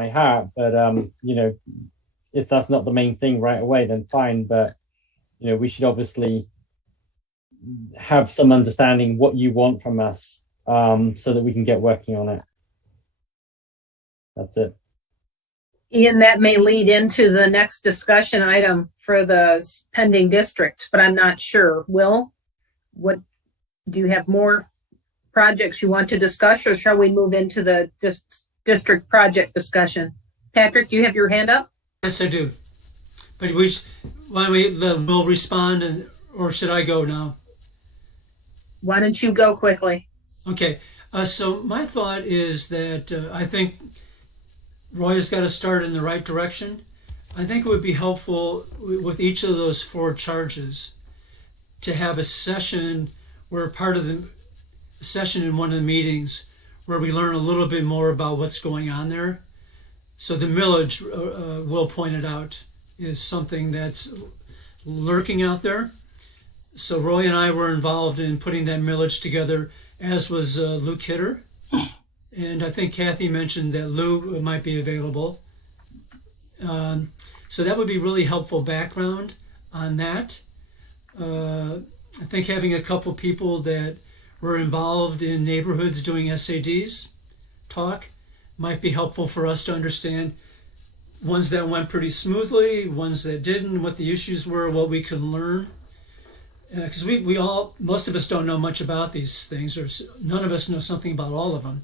my heart. But you know, if that's not the main thing right away, then fine. But you know, we should obviously have some understanding what you want from us, so that we can get working on it. That's it. Ian, that may lead into the next discussion item for the pending districts, but I'm not sure. Will, what do you have more projects you want to discuss, or shall we move into the district project discussion? Patrick, do you have your hand up? Yes, I do. But why don't we'll respond, or should I go now? Why don't you go quickly? Okay. So my thought is that I think Roy has got to start in the right direction. I think it would be helpful with each of those 4 charges to have a session where part of the session in one of the meetings where we learn a little bit more about what's going on there. So the millage, Will pointed out, is something that's lurking out there. So Roy and I were involved in putting that millage together, as was Lou Kidder. And I think Kathy mentioned that Lou might be available. So that would be really helpful background on that. I think having a couple people that were involved in neighborhoods doing SADs talk might be helpful for us to understand ones that went pretty smoothly, ones that didn't, what the issues were, what we can learn. Because most of us don't know much about these things, or none of us know something about all of them.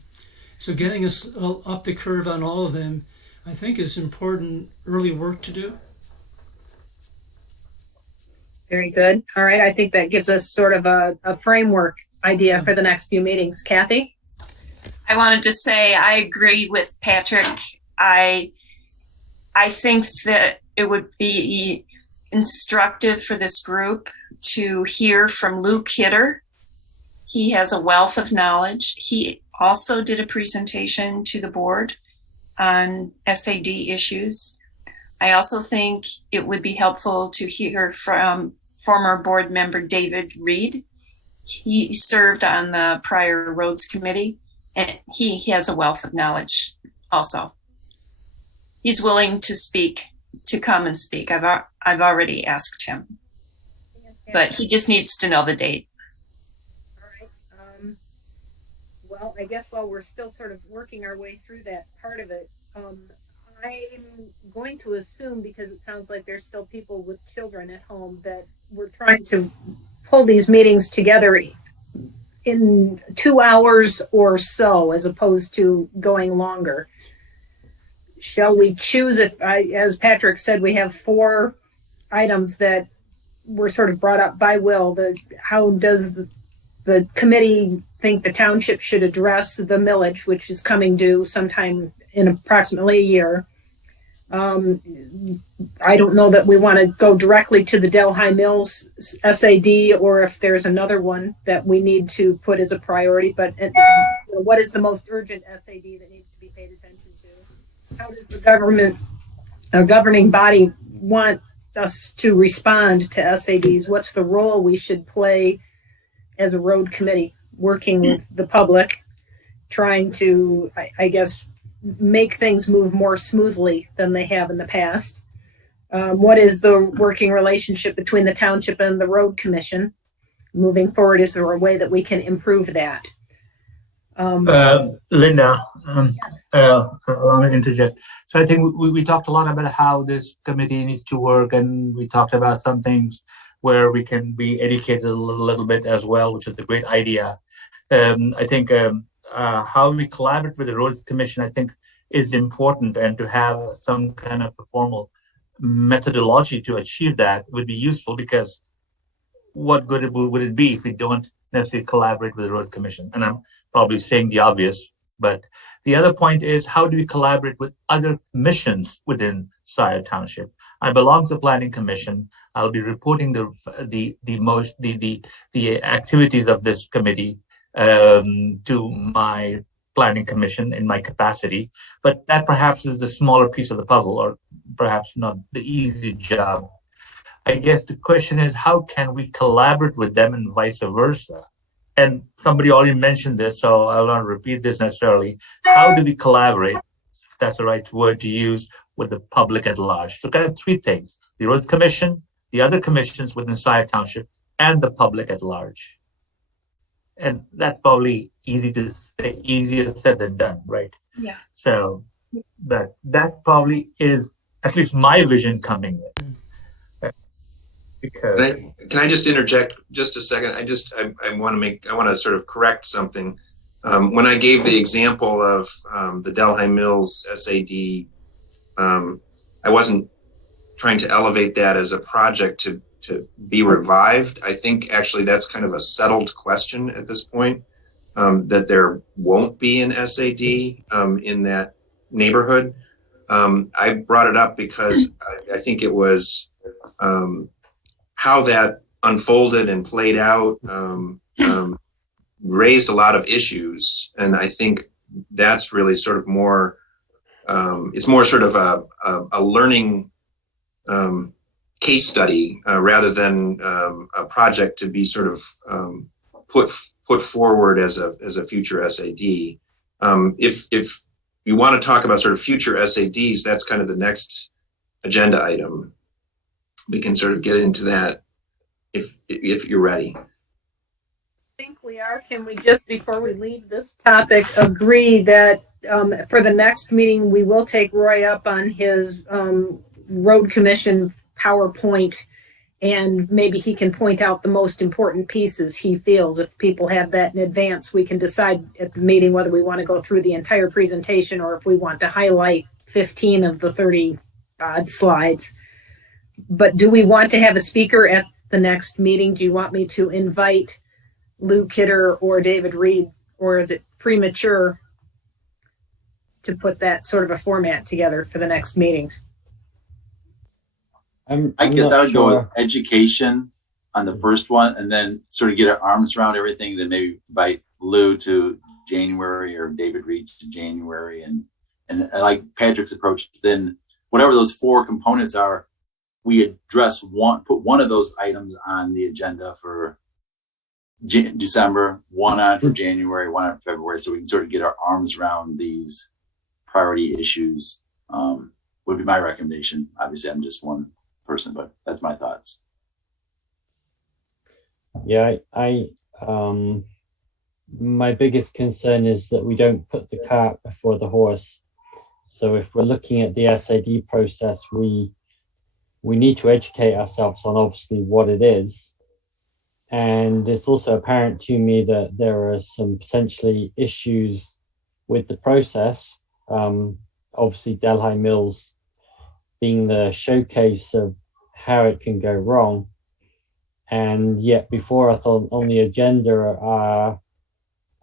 So getting us up the curve on all of them, I think, is important early work to do. Very good. All right. I think that gives us sort of a framework idea for the next few meetings. Kathy? I wanted to say I agree with Patrick. I think that it would be instructive for this group to hear from Lou Kidder. He has a wealth of knowledge. He also did a presentation to the board on SAD issues. I also think it would be helpful to hear from former board member David Reed. He served on the prior roads committee, and he has a wealth of knowledge also. He's willing to come and speak. I've already asked him, but he just needs to know the date. All right. Well, I guess while we're still sort of working our way through that part of it, I'm going to assume, because it sounds like there's still people with children at home, that we're trying to pull these meetings together in 2 hours or so, as opposed to going longer. Shall we choose it? As Patrick said, we have 4 items that were sort of brought up by Will. How does the committee think the township should address the millage, which is coming due sometime in approximately a year? I don't know that we want to go directly to the Delhi Mills SAD, or if there's another one that we need to put as a priority, but what is the most urgent SAD that needs to be paid attention to? How does the governing body want us to respond to SADs? What's the role we should play as a road committee, working with the public, trying to, I guess, make things move more smoothly than they have in the past? What is the working relationship between the township and the road commission moving forward? Is there a way that we can improve that? Linda, allow me to interject. So I think we talked a lot about how this committee needs to work, and we talked about some things where we can be educated a little bit as well, which is a great idea. I think how we collaborate with the Roads Commission, I think, is important, and to have some kind of a formal methodology to achieve that would be useful, because what good would it be if we don't necessarily collaborate with the Road Commission? And I'm probably saying the obvious, but the other point is, how do we collaborate with other commissions within Scio Township? I belong to the Planning Commission. I'll be reporting the activities of this committee to my Planning Commission in my capacity, but that perhaps is the smaller piece of the puzzle, or perhaps not the easy job. I guess the question is, how can we collaborate with them and vice versa? And somebody already mentioned this, so I'll not repeat this necessarily. How do we collaborate if that's the right word to use, with the public at large. So kind of three things: the Roads Commission, the other commissions within Scio Township, and the public at large. And that's probably easier said than done, right? Yeah. So that probably is at least my vision coming in. Because Can I just interject just a second? I want to sort of correct something. When I gave the example of the Delhi Mills SAD, I wasn't trying to elevate that as a project to be revived. I think actually that's kind of a settled question at this point, that there won't be an SAD in that neighborhood. I brought it up because I think it was how that unfolded and played out raised a lot of issues, and I think that's really sort of more. It's more sort of a learning case study rather than a project to be sort of put forward as a future SAD. If you want to talk about sort of future SADs, that's kind of the next agenda item. We can sort of get into that if you're ready. I think we are. Can we just, before we leave this topic, agree that for the next meeting, we will take Roy up on his road commission PowerPoint, and maybe he can point out the most important pieces he feels. If people have that in advance, we can decide at the meeting whether we want to go through the entire presentation or if we want to highlight 15 of the 30 odd slides. But do we want to have a speaker at the next meeting? Do you want me to invite Lou Kidder or David Reed, or is it premature to put that sort of a format together for the next meeting? I guess I would go with education on the first one, and then sort of get our arms around everything. Then maybe invite Lou to January or David Reed to January, and I like Patrick's approach. Then whatever those four components are, we address put one of those items on the agenda for December, one on for January, one on for February, so we can sort of get our arms around these priority issues. Would be my recommendation. Obviously, I'm just one person, but that's my thoughts. Yeah, I my biggest concern is that we don't put the cart before the horse. So if we're looking at the SAD process, we need to educate ourselves on obviously what it is. And it's also apparent to me that there are some potentially issues with the process. Obviously, Delhi Mills being the showcase of how it can go wrong. And yet before I thought on the agenda are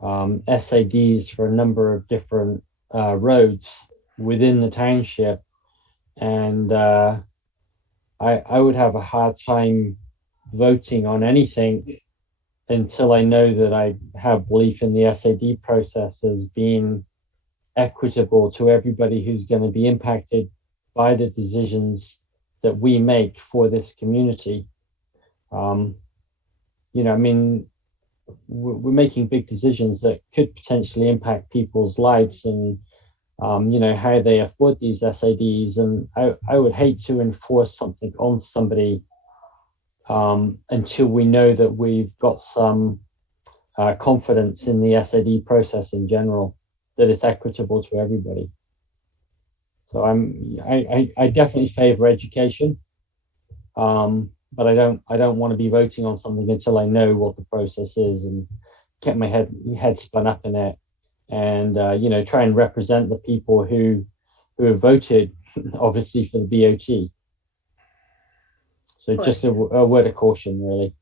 SADs for a number of different roads within the township. And I would have a hard time voting on anything until I know that I have belief in the SAD process as being equitable to everybody who's going to be impacted by the decisions that we make for this community. I mean, we're making big decisions that could potentially impact people's lives and how they afford these SADs. And I would hate to enforce something on somebody until we know that we've got some confidence in the SAD process in general, that it's equitable to everybody. So I definitely favor education, but I don't want to be voting on something until I know what the process is and get my head spun up in it, and try and represent the people who have voted, obviously, for the BOT. So just a word of caution, really.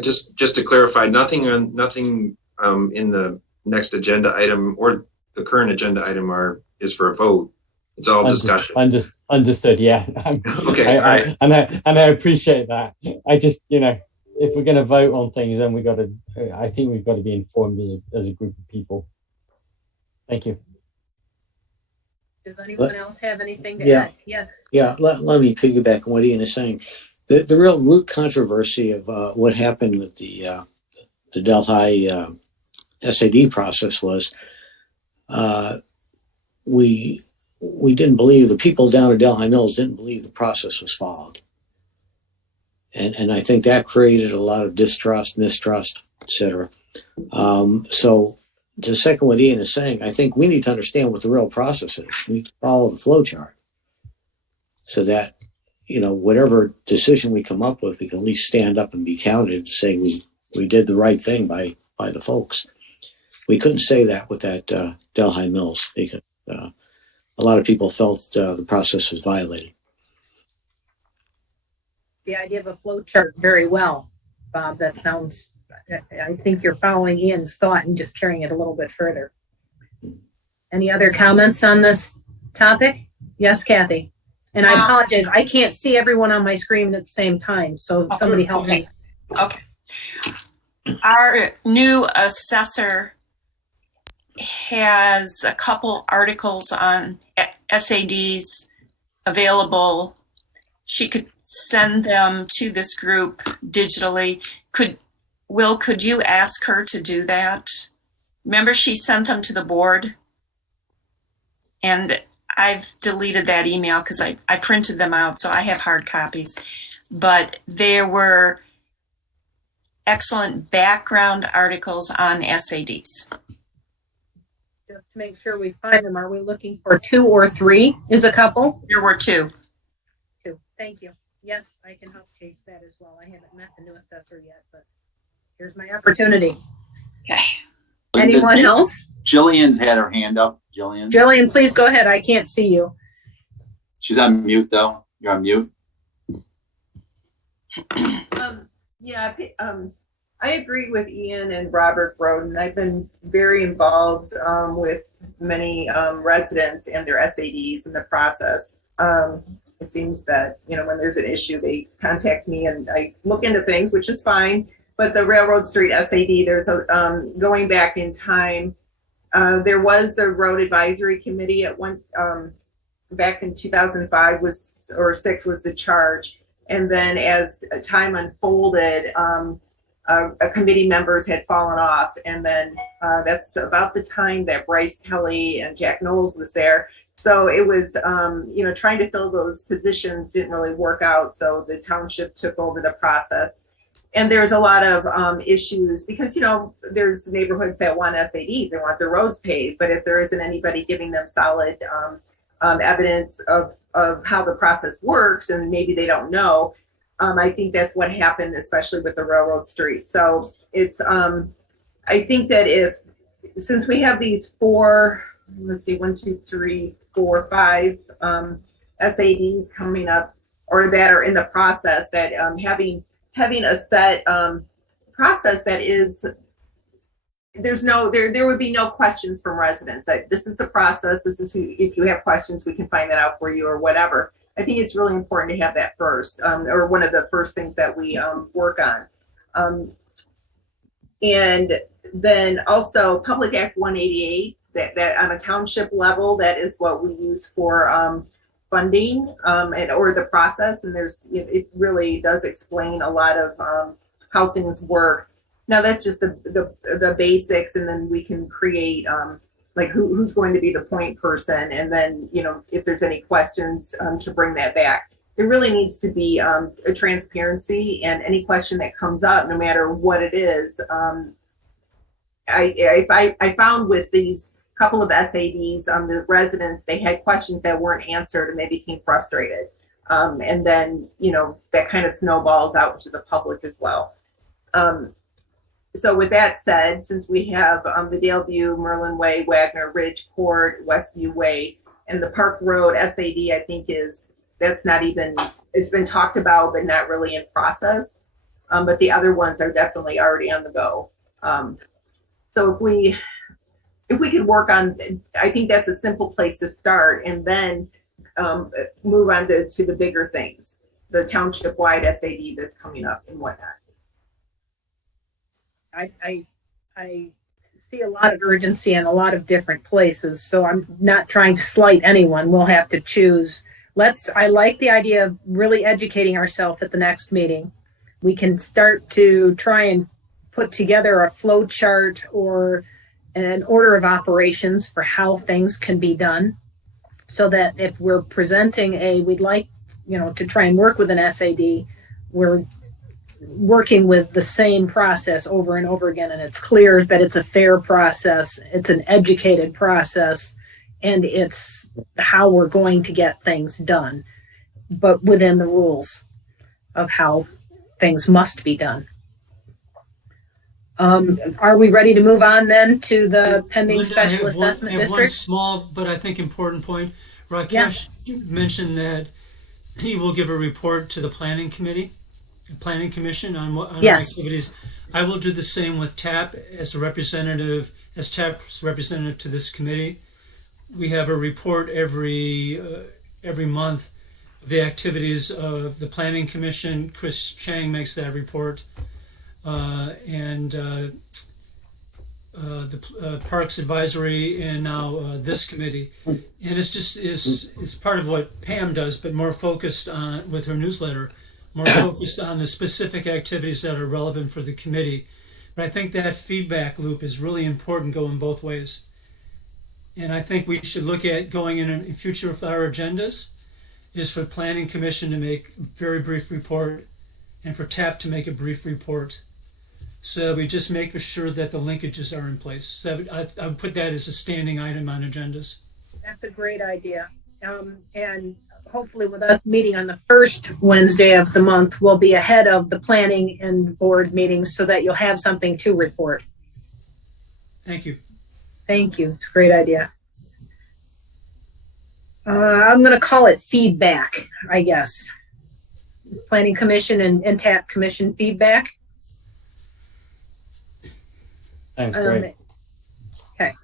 Just to clarify, nothing in the next agenda item or the current agenda item is for a vote. It's all discussion. Understood. Yeah. Okay. All right. And I appreciate that. I just, if we're going to vote on things, then I think we've got to be informed as a group of people. Thank you. Does anyone else have anything to add? Yes. Yeah. Let me piggyback on what Ian is saying. The real root controversy of what happened with the Delhi SAD process was we we didn't believe, the people down at Delhi Mills didn't believe the process was followed. And I think that created a lot of distrust, mistrust, etc. So to second what Ian is saying, I think we need to understand what the real process is. We need to follow the flow chart so that, whatever decision we come up with, we can at least stand up and be counted and say we did the right thing by the folks. We couldn't say that with that Delhi Mills because a lot of people felt the process was violated. The idea of a flow chart very well, Bob. That sounds, I think you're following Ian's thought and just carrying it a little bit further. Any other comments on this topic? Yes, Kathy. And I apologize, I can't see everyone on my screen at the same time, so somebody help me. Okay. Our new assessor has a couple articles on SADs available. She could send them to this group digitally. Could you ask her to do that? Remember, she sent them to the board, and I've deleted that email because I printed them out, so I have hard copies. But there were excellent background articles on SADs. Just to make sure we find them, are we looking for 2 or 3 is a couple? There were 2. 2, thank you. Yes, I can help chase that as well. I haven't met the new assessor yet, but here's my opportunity. Okay. Anyone else? Jillian's had her hand up. Jillian, please go ahead. I can't see you. She's on mute though. You're on mute. I agree with Ian and Robert Groden. I've been very involved with many residents and their SADs in the process. It seems that, when there's an issue, they contact me and I look into things, which is fine. But the Railroad Street SAD, there's a, going back in time, there was the Road Advisory Committee at one, back in 2005 or 6 was the charge. And then as time unfolded, committee members had fallen off. And then that's about the time that Bryce Kelly and Jack Knowles was there. So it was, trying to fill those positions didn't really work out. So the township took over the process. And there's a lot of issues because, there's neighborhoods that want SADs, they want their roads paved. But if there isn't anybody giving them solid evidence of how the process works, and maybe they don't know, I think that's what happened, especially with the Railroad Street. So it's, I think that since we have these 4, let's see, 1, 2, 3, 4, 5 SADs coming up or that are in the process, that having a set process that is, there would be no questions from residents that this is the process, this is who, if you have questions, we can find that out for you or whatever. I think it's really important to have that first, or one of the first things that we work on. And then also Public Act 188, that on a township level, that is what we use for funding or the process. And it really does explain a lot of how things work. Now that's just the basics, and then we can create like who's going to be the point person, and then if there's any questions to bring that back. There really needs to be a transparency, and any question that comes up, no matter what it is. I found with these couple of SADs, the residents, they had questions that weren't answered and they became frustrated. And then, that kind of snowballs out to the public as well. So with that said, since we have the Daleview, Merlin Way, Wagner Ridge Court, Westview Way, and the Park Road SAD, I think that's not even, it's been talked about, but not really in process. But the other ones are definitely already on the go. So if we could work on, I think that's a simple place to start, and then move on to the bigger things, the township-wide SAD that's coming up and whatnot. I see a lot of urgency in a lot of different places, so I'm not trying to slight anyone. We'll have to choose. I like the idea of really educating ourselves at the next meeting. We can start to try and put together a flow chart or an order of operations for how things can be done. so that if we're presenting we'd like, to try and work with an SAD, we're working with the same process over and over again, and it's clear that it's a fair process, it's an educated process, and it's how we're going to get things done, but within the rules of how things must be done. Are we ready to move on then to the pending Linda, special assessment I have one district? small but I think important point. Rakesh mentioned that he will give a report to the planning commission on our activities. I will do the same with TAP as TAP's representative to this committee. We have a report every month of the activities of the planning commission. Chris Chang makes that report. The Parks Advisory, and now this committee, and it's part of what Pam does, but more focused on with her newsletter, more focused on the specific activities that are relevant for the committee. But I think that feedback loop is really important, going both ways. And I think we should look at going in future with our agendas is for Planning Commission to make a very brief report, and for TAP to make a brief report. So we just make sure that the linkages are in place. So I would put that as a standing item on agendas. That's a great idea. And hopefully with us meeting on the first Wednesday of the month, we'll be ahead of the planning and board meetings so that you'll have something to report. Thank you. Thank you. It's a great idea. I'm going to call it feedback, I guess. Planning Commission and TAP Commission feedback. Thanks, great. Okay.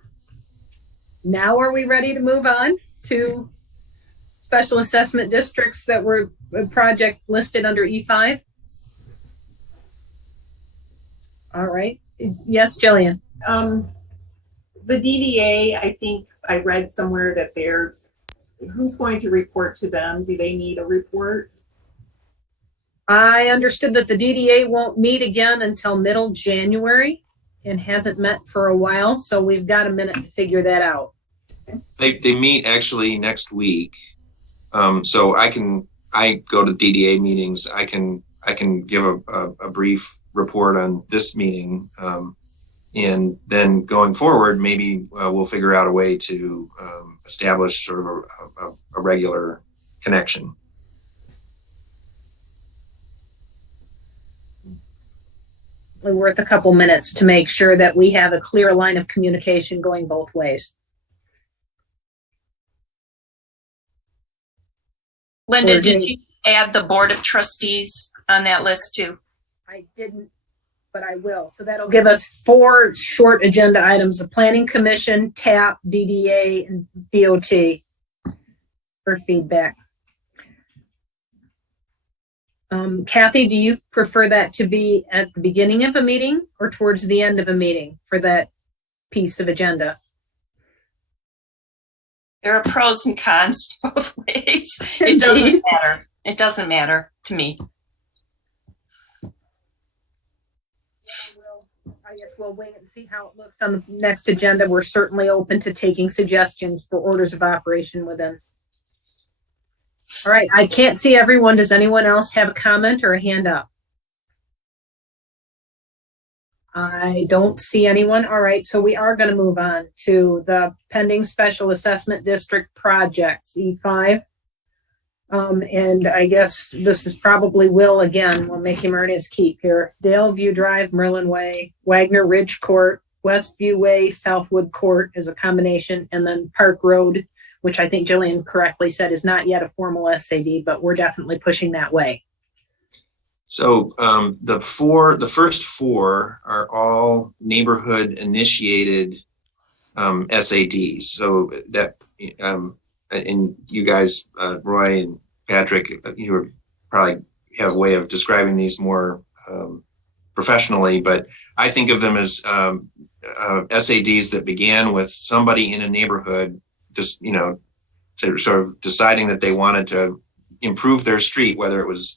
Now are we ready to move on to special assessment districts that were projects listed under E5? All right. Yes, Jillian. The DDA, I think I read somewhere that who's going to report to them? Do they need a report? I understood that the DDA won't meet again until middle January and hasn't met for a while, so we've got a minute to figure that out. They meet actually next week, so I go to DDA meetings. I can give a brief report on this meeting, and then going forward, maybe we'll figure out a way to establish sort of a regular connection. We're worth a couple minutes to make sure that we have a clear line of communication going both ways. Linda, did you add the Board of Trustees on that list too? I didn't, but I will. So that'll give us 4 short agenda items: the Planning Commission, TAP, DDA, and BOT for feedback. Kathy, do you prefer that to be at the beginning of a meeting or towards the end of a meeting for that piece of agenda? There are pros and cons both ways. It doesn't matter. It doesn't matter to me. I guess we'll wait and see how it looks on the next agenda. We're certainly open to taking suggestions for orders of operation within. All right, I can't see everyone. Does anyone else have a comment or a hand up? I don't see anyone. All right, so we are going to move on to the pending special assessment district projects, E5. And I guess this is probably Will again. We'll make him earn his keep here. Daleview Drive, Merlin Way, Wagner Ridge Court, Westview Way, Southwood Court is a combination, and then Park Road, which I think Jillian correctly said is not yet a formal SAD, but we're definitely pushing that way. So the first 4 are all neighborhood initiated SADs. So that and you guys, Roy and Patrick, you probably have a way of describing these more professionally, but I think of them as SADs that began with somebody in a neighborhood just, to sort of deciding that they wanted to improve their street, whether it was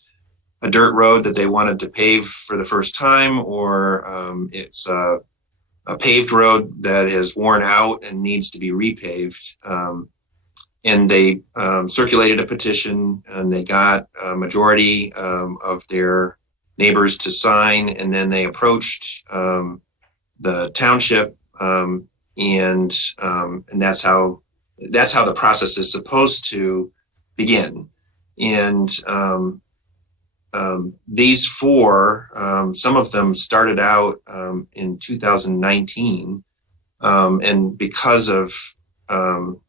a dirt road that they wanted to pave for the first time, or it's a paved road that is worn out and needs to be repaved. and they circulated a petition, and they got a majority of their neighbors to sign, and then they approached the township, and that's how the process is supposed to begin. And these four, some of them started out in 2019, and because of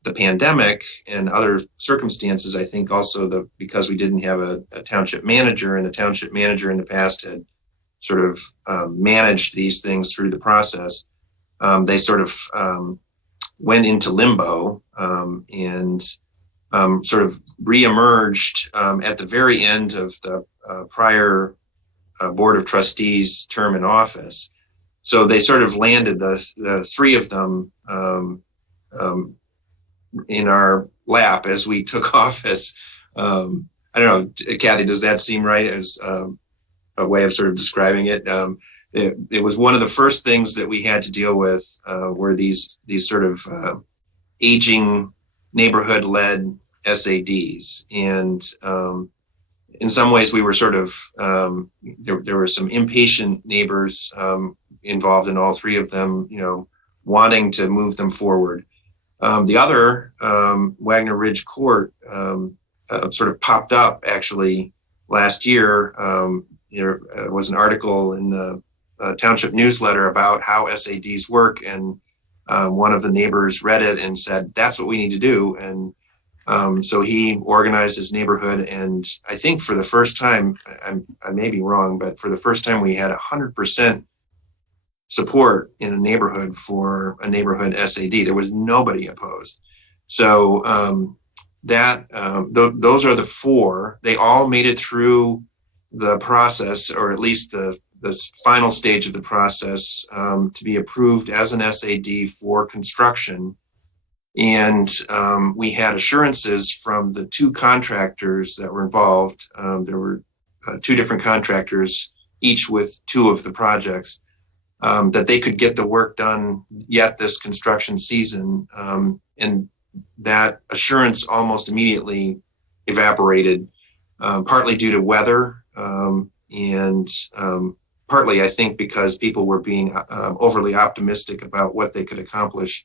the pandemic and other circumstances, I think also because we didn't have a township manager, and the township manager in the past had sort of managed these things through the process, they sort of went into limbo and sort of reemerged at the very end of the prior Board of Trustees term in office. So they sort of landed the three of them in our lap as we took office. I don't know, Kathy, does that seem right as a way of sort of describing it? It was one of the first things that we had to deal with were these sort of aging neighborhood-led SADs. And in some ways we were sort of, there were some impatient neighbors involved in all three of them, wanting to move them forward. The other, Wagner Ridge Court, sort of popped up actually last year. There was an article in the township newsletter about how SADs work, and one of the neighbors read it and said, that's what we need to do. And so he organized his neighborhood, and I think for the first time, I may be wrong, but for the first time we had 100% support in a neighborhood for a neighborhood SAD. There was nobody opposed. So those are the four. They all made it through the process, or at least the final stage of the process, to be approved as an SAD for construction. And we had assurances from the two contractors that were involved. There were two different contractors, each with two of the projects, that they could get the work done yet this construction season. And that assurance almost immediately evaporated, partly due to weather, and partly, I think, because people were being overly optimistic about what they could accomplish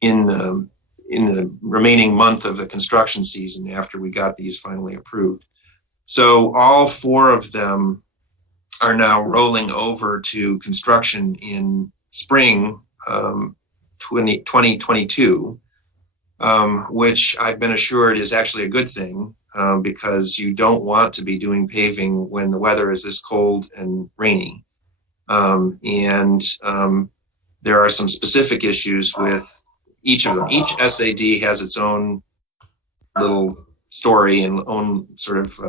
in the remaining month of the construction season after we got these finally approved. So all four of them are now rolling over to construction in spring 2022, which I've been assured is actually a good thing, because you don't want to be doing paving when the weather is this cold and rainy. And there are some specific issues with each of them. Each SAD has its own little story and own sort of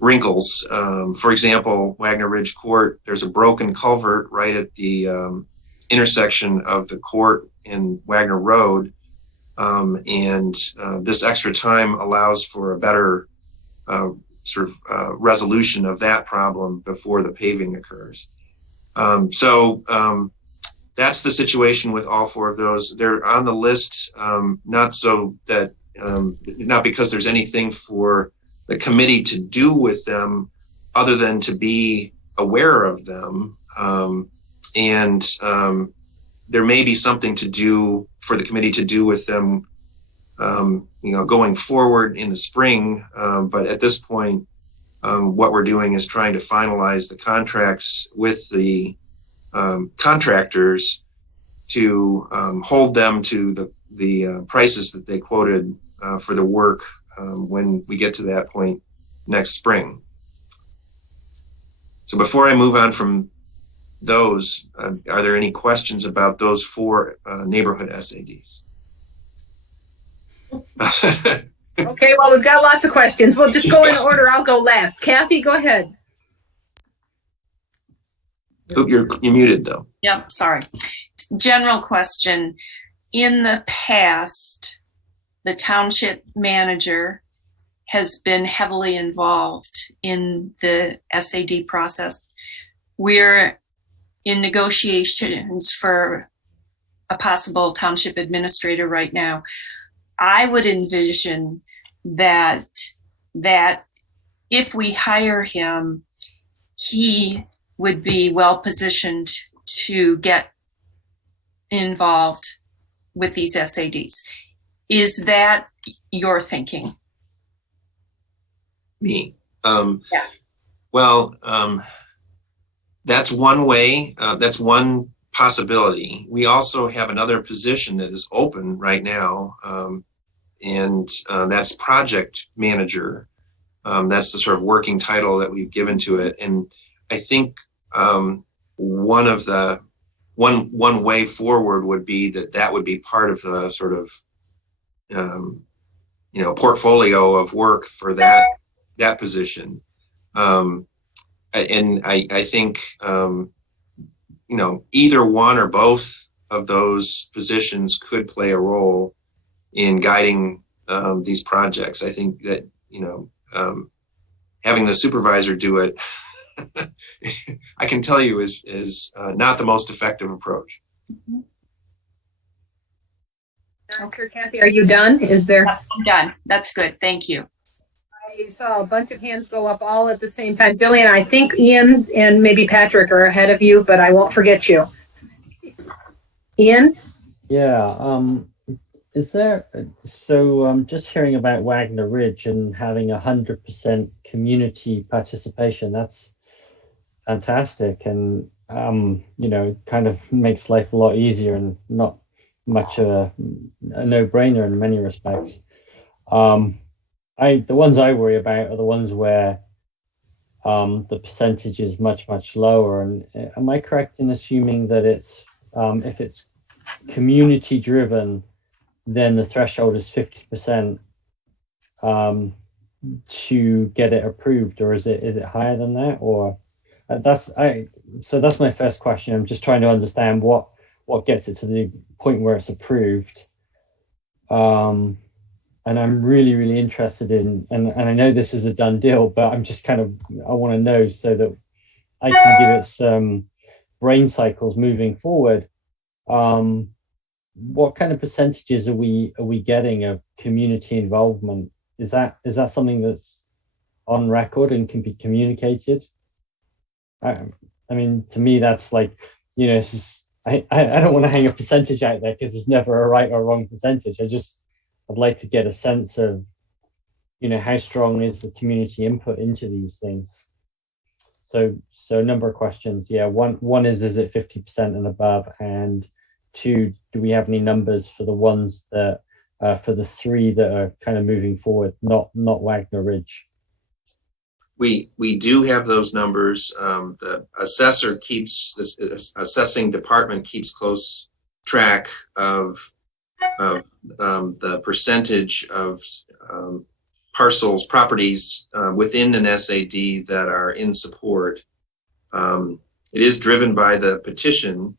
wrinkles. For example, Wagner Ridge Court, there's a broken culvert right at the intersection of the court and Wagner Road. And this extra time allows for a better resolution of that problem before the paving occurs. So that's the situation with all four of those. They're on the list, not because there's anything for the committee to do with them other than to be aware of them. And there may be something to do for the committee to do with them, going forward in the spring. But at this point, what we're doing is trying to finalize the contracts with the contractors to hold them to the prices that they quoted for the work when we get to that point next spring. So before I move on from those, are there any questions about those four neighborhood SADs? Okay, well, we've got lots of questions. We'll just go in order. I'll go last. Kathy, go ahead. Oop, you're muted though. Yep, sorry. General question. In the past, the township manager has been heavily involved in the SAD process. We're in negotiations for a possible township administrator right now. I would envision that if we hire him, he would be well positioned to get involved with these SADs. Is that your thinking? Me. Yeah. Well, that's one way. That's one possibility. We also have another position that is open right now, and that's project manager. That's the sort of working title that we've given to it. And I think one way forward would be that would be part of the sort of portfolio of work for that position. And I think either one or both of those positions could play a role in guiding these projects. I think that having the supervisor do it, I can tell you is not the most effective approach. Dr. Kathy, are you done? Is there? I'm done. That's good. Thank you. I saw a bunch of hands go up all at the same time. Jillian, I think Ian and maybe Patrick are ahead of you, but I won't forget you. Ian? Yeah. Is there, so just hearing about Wagner Ridge and having 100% community participation, that's fantastic. And, kind of makes life a lot easier and not much of a no-brainer in many respects. The ones I worry about are the ones where the percentage is much, much lower. And am I correct in assuming that it's if it's community driven, then the threshold is 50% to get it approved, or is it higher than that? Or so that's my first question. I'm just trying to understand what gets it to the point where it's approved. And I'm really, really interested in, and I know this is a done deal, but I'm just I want to know so that I can give it some brain cycles moving forward. What kind of percentages are we getting of community involvement? Is that something that's on record and can be communicated? I mean, to me, that's like, it's just, I don't want to hang a percentage out there because there's never a right or wrong percentage. I'd like to get a sense of, how strong is the community input into these things. So a number of questions. Yeah, one is it 50% and above? And two, do we have any numbers for the ones that, for the three that are kind of moving forward, not Wagner Ridge? We do have those numbers. The assessor this assessing department keeps close track of the percentage of properties within an SAD that are in support. It is driven by the petition.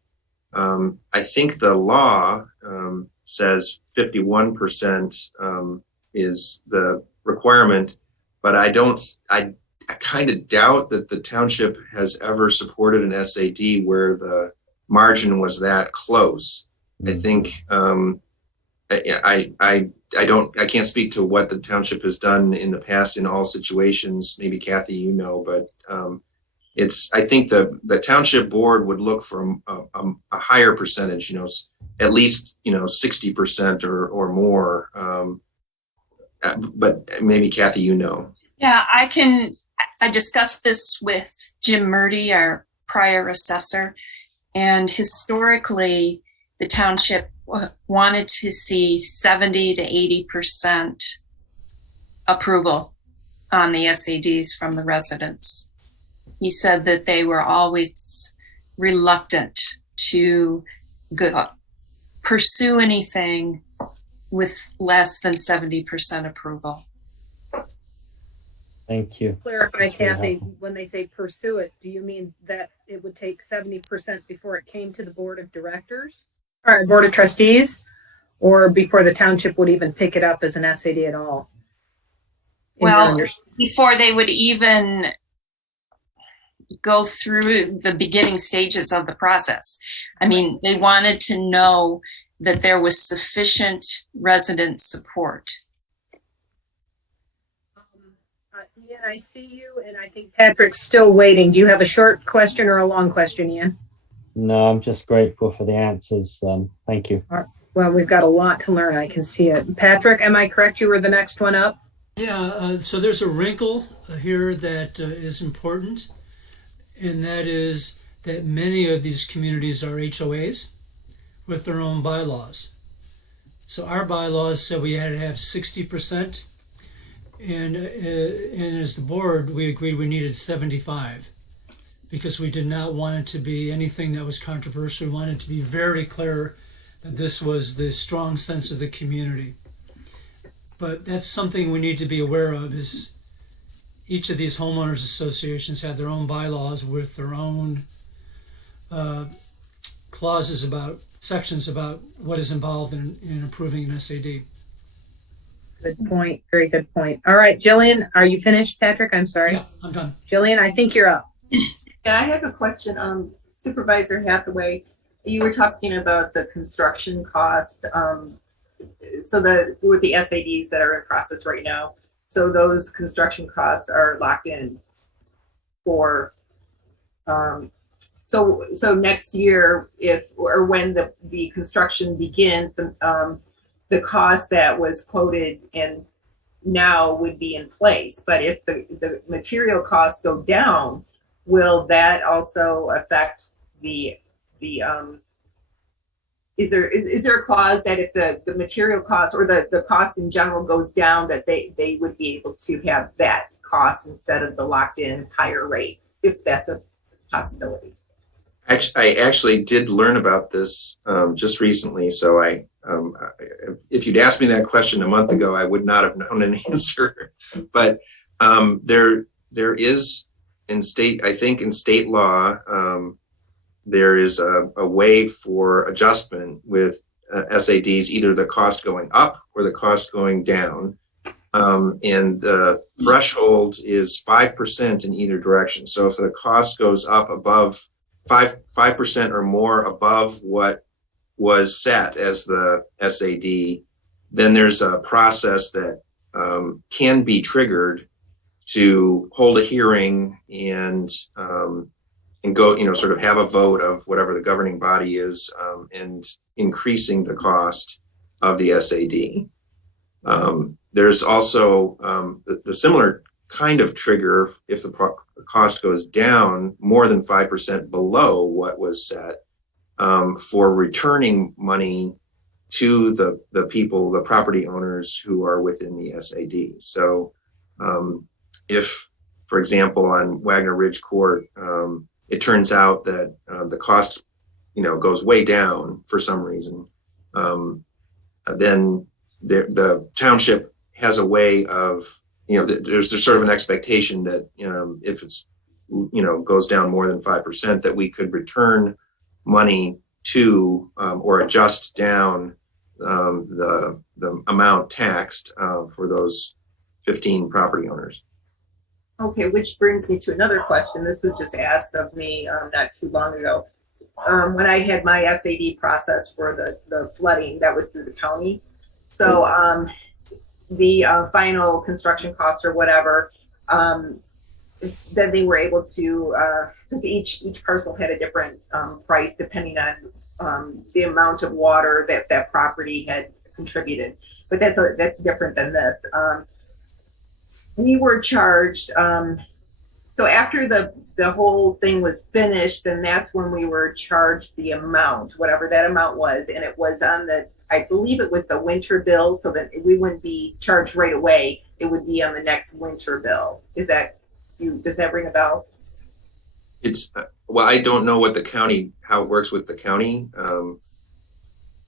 I think the law says 51% is the requirement, but I kind of doubt that the township has ever supported an SAD where the margin was that close. I think I can't speak to what the township has done in the past in all situations. Maybe Kathy, but I think the township board would look for a higher percentage, at least 60% or more. But maybe Kathy, Yeah, I discussed this with Jim Murdy, our prior assessor, and historically the township wanted to see 70 to 80% approval on the SADs from the residents. He said that they were always reluctant to pursue anything with less than 70% approval. Thank you. Clarify, Kathy, when they say pursue it, do you mean that it would take 70% before it came to the board of directors or board of trustees, or before the township would even pick it up as an SAD at all? Well, before they would even go through the beginning stages of the process. I mean, they wanted to know that there was sufficient resident support. Ian, I see you, and I think Patrick's still waiting. Do you have a short question or a long question, Ian? No, I'm just grateful for the answers. Thank you. Well, we've got a lot to learn. I can see it. Patrick, am I correct? You were the next one up? Yeah, so there's a wrinkle here that is important, and that is that many of these communities are HOAs with their own bylaws. So our bylaws said we had to have 60%, and as the board, we agreed we needed 75 because we did not want it to be anything that was controversial. We wanted it to be very clear that this was the strong sense of the community. But that's something we need to be aware of, is each of these homeowners associations have their own bylaws with their own clauses about, sections about what is involved in approving an SAD. Good point. Very good point. All right, Jillian, are you finished, Patrick? I'm sorry. Yeah, I'm done. Jillian, I think you're up. Yeah, I have a question. Supervisor Hathaway, you were talking about the construction cost. So with the SADs that are in process right now, so those construction costs are locked in for, so next year, if or when the construction begins, the cost that was quoted and now would be in place. But if the material costs go down, will that also affect the is there a clause that if the material cost or the cost in general goes down, that they would be able to have that cost instead of the locked in higher rate, if that's a possibility? I actually did learn about this just recently. So if you'd asked me that question a month ago, I would not have known an answer. But there is in state law, there is a way for adjustment with SADs, either the cost going up or the cost going down. And the threshold is 5% in either direction. So if the cost goes up above 5% or more above what was set as the SAD, then there's a process that can be triggered to hold a hearing and go, sort of have a vote of whatever the governing body is, and increasing the cost of the SAD. There's also the similar kind of trigger if the cost goes down more than 5% below what was set, for returning money to the people, the property owners who are within the SAD. So if, for example, on Wagner Ridge Court, it turns out that the cost, goes way down for some reason, then the township has a way of, there's sort of an expectation that if it's, goes down more than 5%, that we could return money to or adjust down the amount taxed for those 15 property owners. Okay, which brings me to another question. This was just asked of me not too long ago. When I had my SAD process for the flooding, that was through the county. So the final construction cost or whatever, then they were able to, because each parcel had a different price depending on the amount of water that property had contributed. But that's different than this. We were charged, so after the whole thing was finished, then that's when we were charged the amount, whatever that amount was, and it was on I believe it was the winter bill, so that we wouldn't be charged right away. It would be on the next winter bill. Does that ring a bell? Well, I don't know how it works with the county,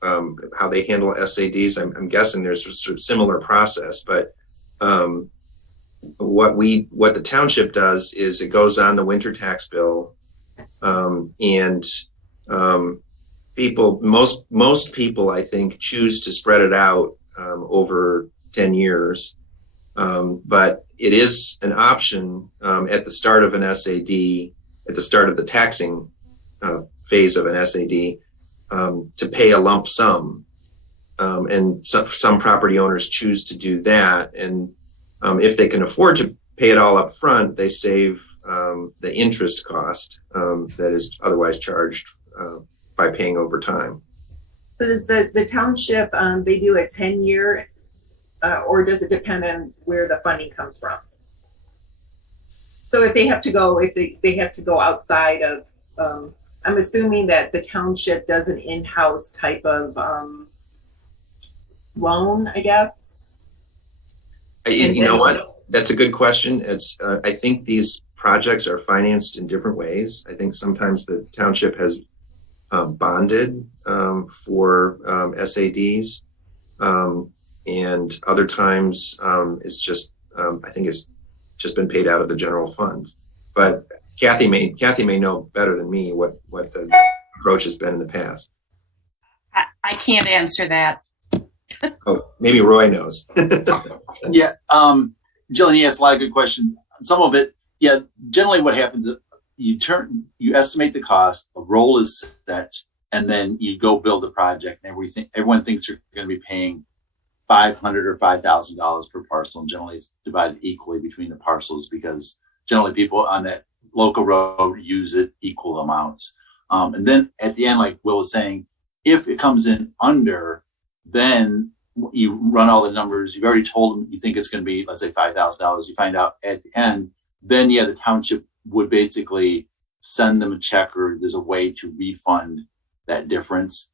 how they handle SADs. I'm guessing there's a sort of similar process, but what the township does is it goes on the winter tax bill, and most people, I think, choose to spread it out over 10 years. But it is an option at the start of an SAD, at the start of the taxing phase of an SAD, to pay a lump sum. And some property owners choose to do that. And if they can afford to pay it all up front, they save the interest cost that is otherwise charged by paying over time. So does the township, they do a 10-year, or does it depend on where the funding comes from? So if they have to go, they have to go outside of, I'm assuming that the township does an in-house type of loan, I guess. You know what? That's a good question. It's I think these projects are financed in different ways. I think sometimes the township has bonded for SADs, and other times it's just I think it's just been paid out of the general fund. But Kathy may know better than me what the approach has been in the past. I can't answer that. Oh, maybe Roy knows. Yeah, Jillian, you asked a lot of good questions. Some of it, yeah, generally what happens is you estimate the cost, a roll is set, and then you go build the project, and everyone thinks you're going to be paying $500 or $5,000 per parcel, and generally it's divided equally between the parcels because generally people on that local road use it equal amounts. And then at the end, like Will was saying, if it comes in under, then you run all the numbers. You've already told them you think it's going to be, let's say, $5,000. You find out at the end, then yeah, the township would basically send them a check, or there's a way to refund that difference.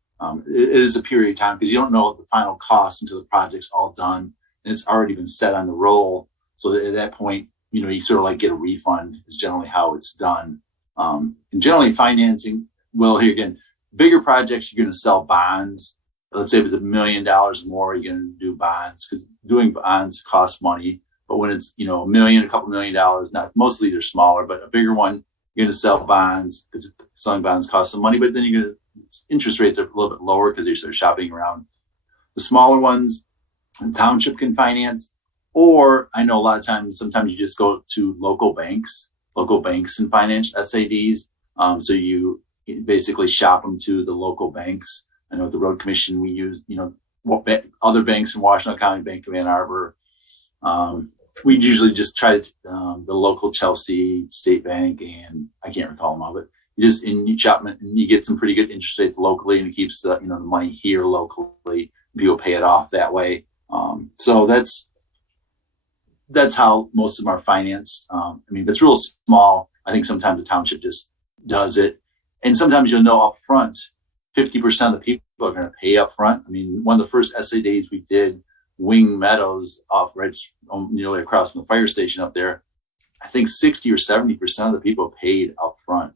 It is a period of time because you don't know the final cost until the project's all done and it's already been set on the roll. So at that point, you sort of like get a refund is generally how it's done. And generally financing, well, here again, bigger projects, you're going to sell bonds. Let's say if it's $1 million or more, you're going to do bonds because doing bonds costs money. But when it's, $1 million, a couple $1 million, not mostly they're smaller, but a bigger one, you're going to sell bonds because selling bonds costs some money, but then you're going to, interest rates are a little bit lower because they start shopping around. The smaller ones, the township can finance, or I know a lot of times, sometimes you just go to local banks and finance SADs. So you basically shop them to the local banks. I know at the road commission, we use, other banks in Washington County, Bank of Ann Arbor. We usually just try to, the local Chelsea State Bank, and I can't recall them all, but you shop and you get some pretty good interest rates locally, and it keeps the, the money here locally. People pay it off that way. So that's how most of them are financed. But it's real small. I think sometimes the township just does it. And sometimes you'll know up front, 50% of the people are going to pay up front. One of the first SADs we did, Wing Meadows off nearly across from the fire station up there, I think 60 or 70% of the people paid up front.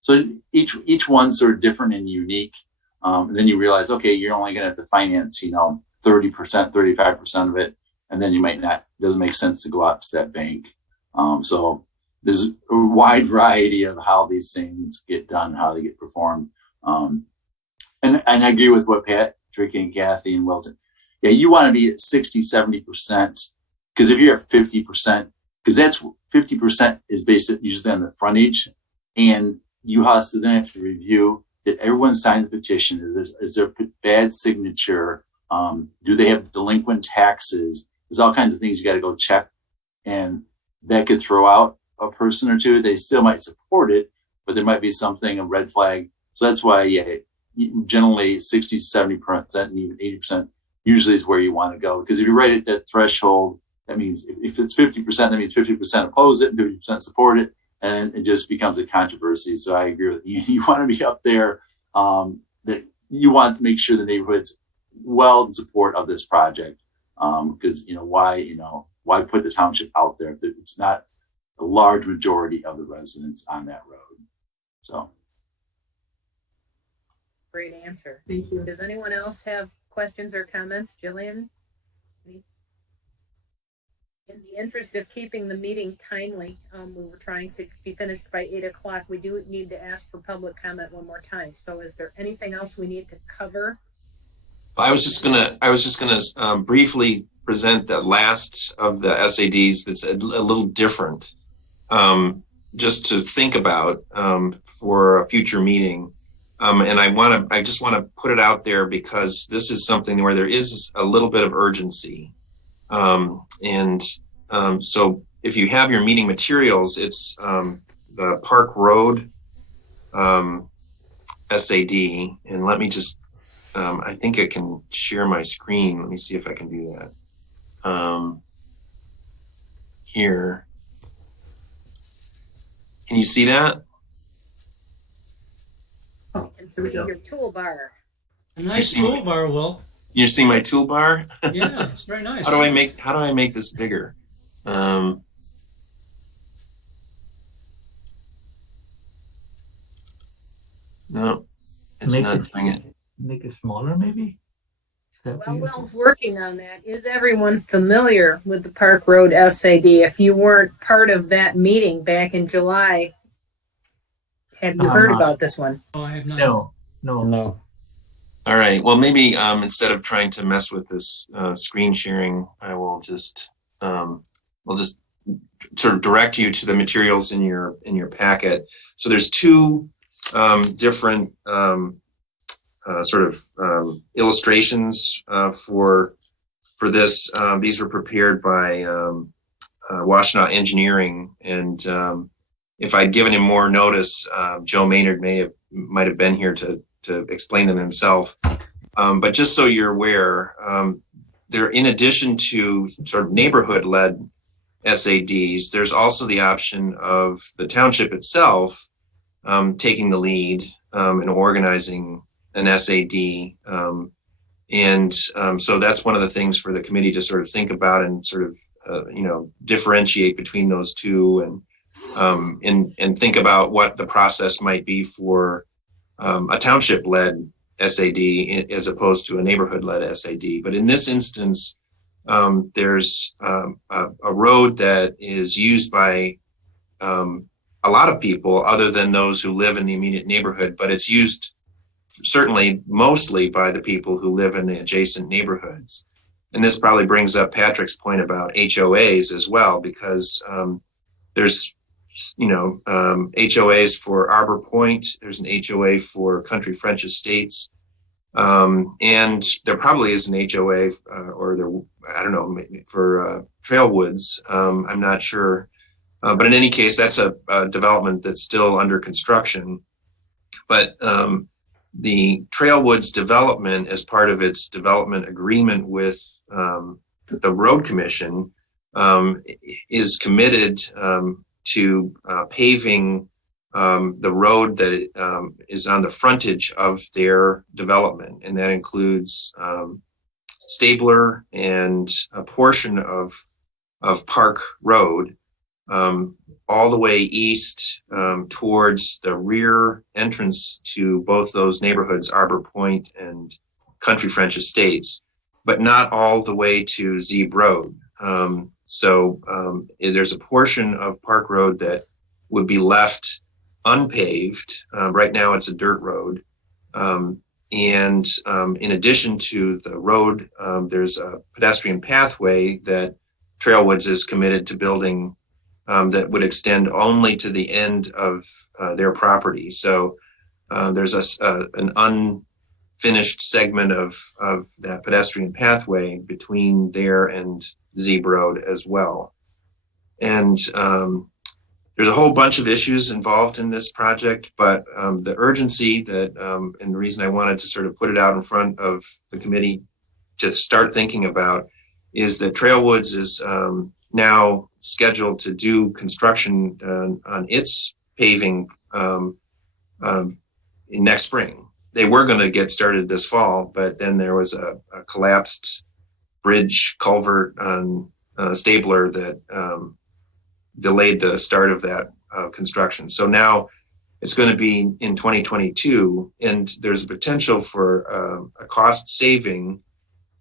So each one's sort of different and unique. And then you realize, okay, you're only going to have to finance, 30%, 35% of it. And then you might not, it doesn't make sense to go out to that bank. So there's a wide variety of how these things get done, how they get performed. And I agree with what Patrick and Kathy and Will said. Yeah, you want to be at 60, 70%, because if you're at 50%, because that's 50% is based usually on the frontage, and you have to then have to review that everyone signed the petition. Is there a bad signature? Do they have delinquent taxes? There's all kinds of things you got to go check, and that could throw out a person or two. They still might support it, but there might be something, a red flag. So that's why, generally 60 to 70% and even 80% usually is where you want to go. Because if you're right at that threshold, that means if it's 50%, that means 50% oppose it and 50% support it, and it just becomes a controversy. So I agree with you. You want to be up there, that you want to make sure the neighborhood's well in support of this project. Because why put the township out there if it's not a large majority of the residents on that road? So great answer. Thank you. Does anyone else have questions or comments? Jillian? In the interest of keeping the meeting timely, we were trying to be finished by 8 o'clock. We do need to ask for public comment one more time. So is there anything else we need to cover? I was just gonna briefly present the last of the SADs that's a little different, just to think about for a future meeting. And I just want to put it out there because this is something where there is a little bit of urgency. So if you have your meeting materials, it's the Park Road SAD. And let me just, I think I can share my screen. Let me see if I can do that. Here. Can you see that? And so your toolbar. A nice toolbar, Will. You see my toolbar? Yeah, it's very nice. How do I make this bigger? No, it's not doing it. Make it smaller, maybe? Well, Will's working on that. Is everyone familiar with the Park Road SAD? If you weren't part of that meeting back in July, have you heard about this one? Oh, I have not. No. All right. Well, maybe instead of trying to mess with this screen sharing, I will just we'll just sort of direct you to the materials in your packet. So there's two different illustrations for this. These were prepared by Washtenaw Engineering, and if I'd given him more notice, Joe Maynard might have been here to explain them himself. But just so you're aware, there, in addition to sort of neighborhood-led SADs, there's also the option of the township itself taking the lead and organizing an SAD. So that's one of the things for the committee to sort of think about and sort of, differentiate between those two and think about what the process might be for a township-led SAD as opposed to a neighborhood-led SAD. But in this instance, there's a road that is used by a lot of people other than those who live in the immediate neighborhood, but it's used certainly mostly by the people who live in the adjacent neighborhoods. And this probably brings up Patrick's point about HOAs as well, because there's HOAs for Arbor Point, there's an HOA for Country French Estates, and there probably is an HOA for Trailwoods. I'm not sure, but in any case, that's a development that's still under construction. But the Trailwoods development, as part of its development agreement with the Road Commission, is committed to paving the road that is on the frontage of their development, and that includes Stabler and a portion of Park Road, all the way east towards the rear entrance to both those neighborhoods, Arbor Point and Country French Estates, but not all the way to Zeeb Road. So there's a portion of Park Road that would be left unpaved. Right now it's a dirt road. And in addition to the road, there's a pedestrian pathway that Trailwoods is committed to building that would extend only to the end of their property. So there's an unfinished segment of that pedestrian pathway between there and Zeeb Road as well. And there's a whole bunch of issues involved in this project, but the urgency that, and the reason I wanted to sort of put it out in front of the committee to start thinking about, is that Trailwoods is now scheduled to do construction on its paving next spring. They were going to get started this fall, but then there was a collapsed bridge culvert on Stabler that delayed the start of that construction. So now it's going to be in 2022, and there's a potential for a cost saving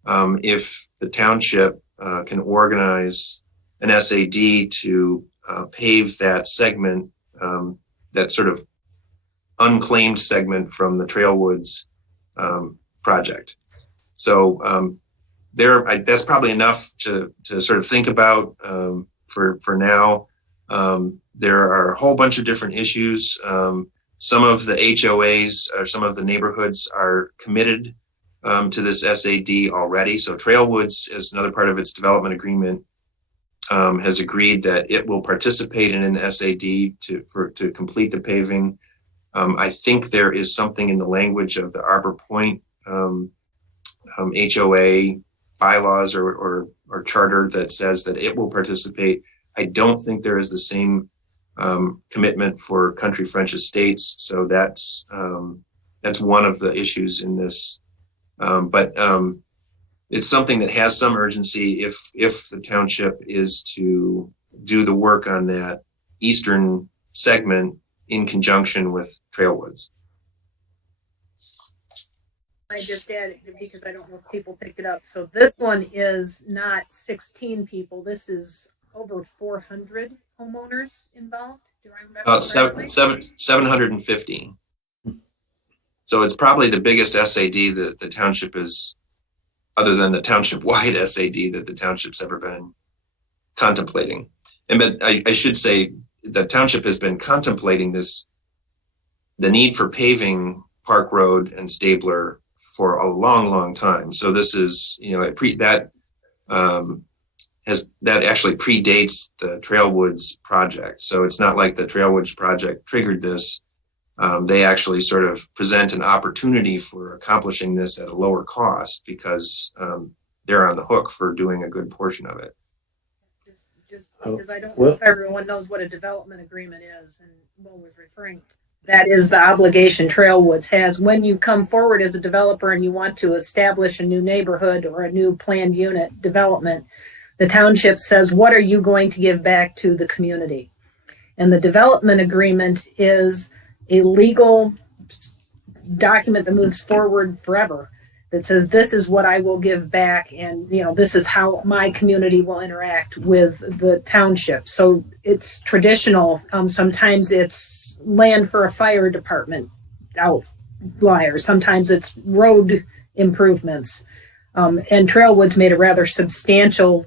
if the township can organize an SAD to pave that segment, that sort of unclaimed segment from the Trailwoods project. So that's probably enough to sort of think about for now. There are a whole bunch of different issues. Some of the HOAs or some of the neighborhoods are committed to this SAD already. So Trailwoods, as another part of its development agreement, has agreed that it will participate in an SAD to complete the paving. I think there is something in the language of the Arbor Point HOA bylaws or charter that says that it will participate. I don't think there is the same commitment for Country French Estates, so that's one of the issues in this. But it's something that has some urgency if the township is to do the work on that eastern segment in conjunction with Trailwoods. I just added because I don't know if people picked it up. So this one is not 16 people. This is over 400 homeowners involved. Do I remember? About 750. So it's probably the biggest SAD that the township is, other than the township-wide SAD that the township's ever been contemplating. And but I should say the township has been contemplating the need for paving Park Road and Stabler for a long, long time. So this is, that actually predates the Trailwoods project. So it's not like the Trailwoods project triggered this. They actually sort of present an opportunity for accomplishing this at a lower cost because they're on the hook for doing a good portion of it. Just because I don't know if everyone knows what a development agreement is, and Will was referring to. That is the obligation Trailwoods has. When you come forward as a developer and you want to establish a new neighborhood or a new planned unit development, the township says, what are you going to give back to the community? And the development agreement is a legal document that moves forward forever, that says this is what I will give back, and this is how my community will interact with the township. So it's traditional. Sometimes it's land for a fire department outlier. Sometimes it's road improvements. And Trailwoods made a rather substantial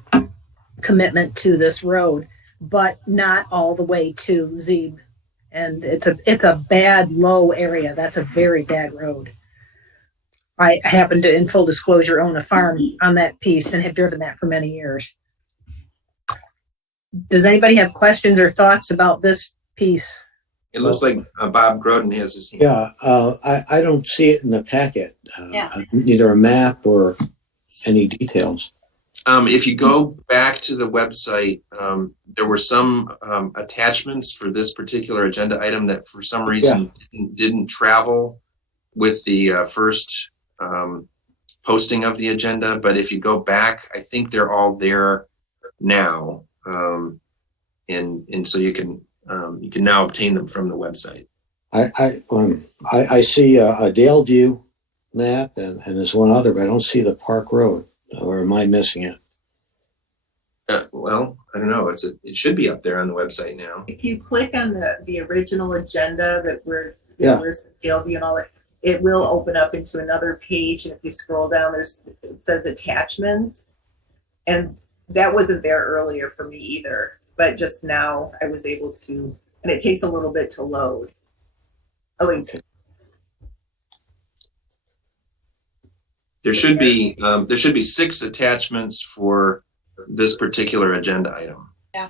commitment to this road, but not all the way to Zeeb. And it's a bad, low area. That's a very bad road. I happen to, in full disclosure, own a farm on that piece and have driven that for many years. Does anybody have questions or thoughts about this piece? It looks like Bob Groden has his hand. Yeah, I don't see it in the packet. Neither a map or any details. If you go back to the website, there were some attachments for this particular agenda item that for some reason didn't travel with the first posting of the agenda. But if you go back, I think they're all there now. And so you can now obtain them from the website. I see a Daleview map and there's one other, but I don't see the Park Road. Or am I missing it? Well, I don't know. It should be up there on the website now. If you click on the original agenda that where's Daleview and all that, it will open up into another page. And if you scroll down, it says attachments, and that wasn't there earlier for me either. But just now I was able to, and it takes a little bit to load. At least. Okay. There should be 6 attachments for this particular agenda item. Yeah,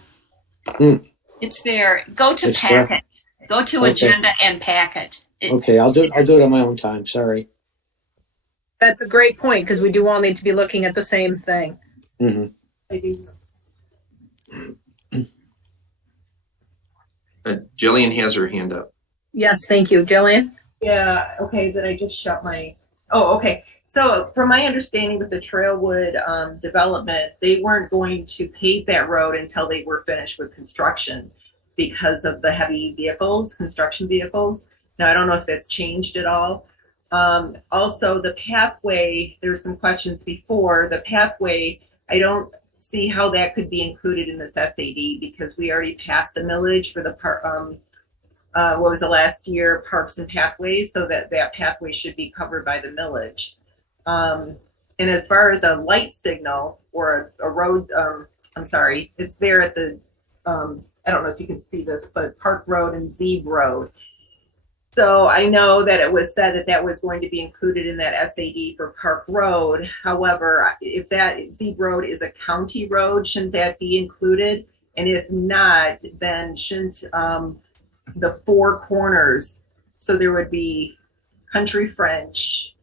it's there. Go to packet. Go to agenda and packet. I'll do it on my own time. Sorry. That's a great point because we do all need to be looking at the same thing. Mm-hmm. Jillian has her hand up. Yes, thank you, Jillian. Yeah. Okay. Then I just shut my. Oh, okay. So from my understanding with the Trailwood development, they weren't going to pave that road until they were finished with construction because of the heavy vehicles, construction vehicles. Now, I don't know if that's changed at all. Also, the pathway, there were some questions before. The pathway, I don't see how that could be included in this SAD because we already passed the millage for the what was the last year, Parks and Pathways, so that pathway should be covered by the millage. And as far as a light signal or a road, I'm sorry, it's there at the, I don't know if you can see this, but Park Road and Zeeb Road. So I know that it was said that that was going to be included in that SAD for Park Road. However, if that Z Road is a county road, shouldn't that be included? And if not, then shouldn't the four corners, so there would be Country French,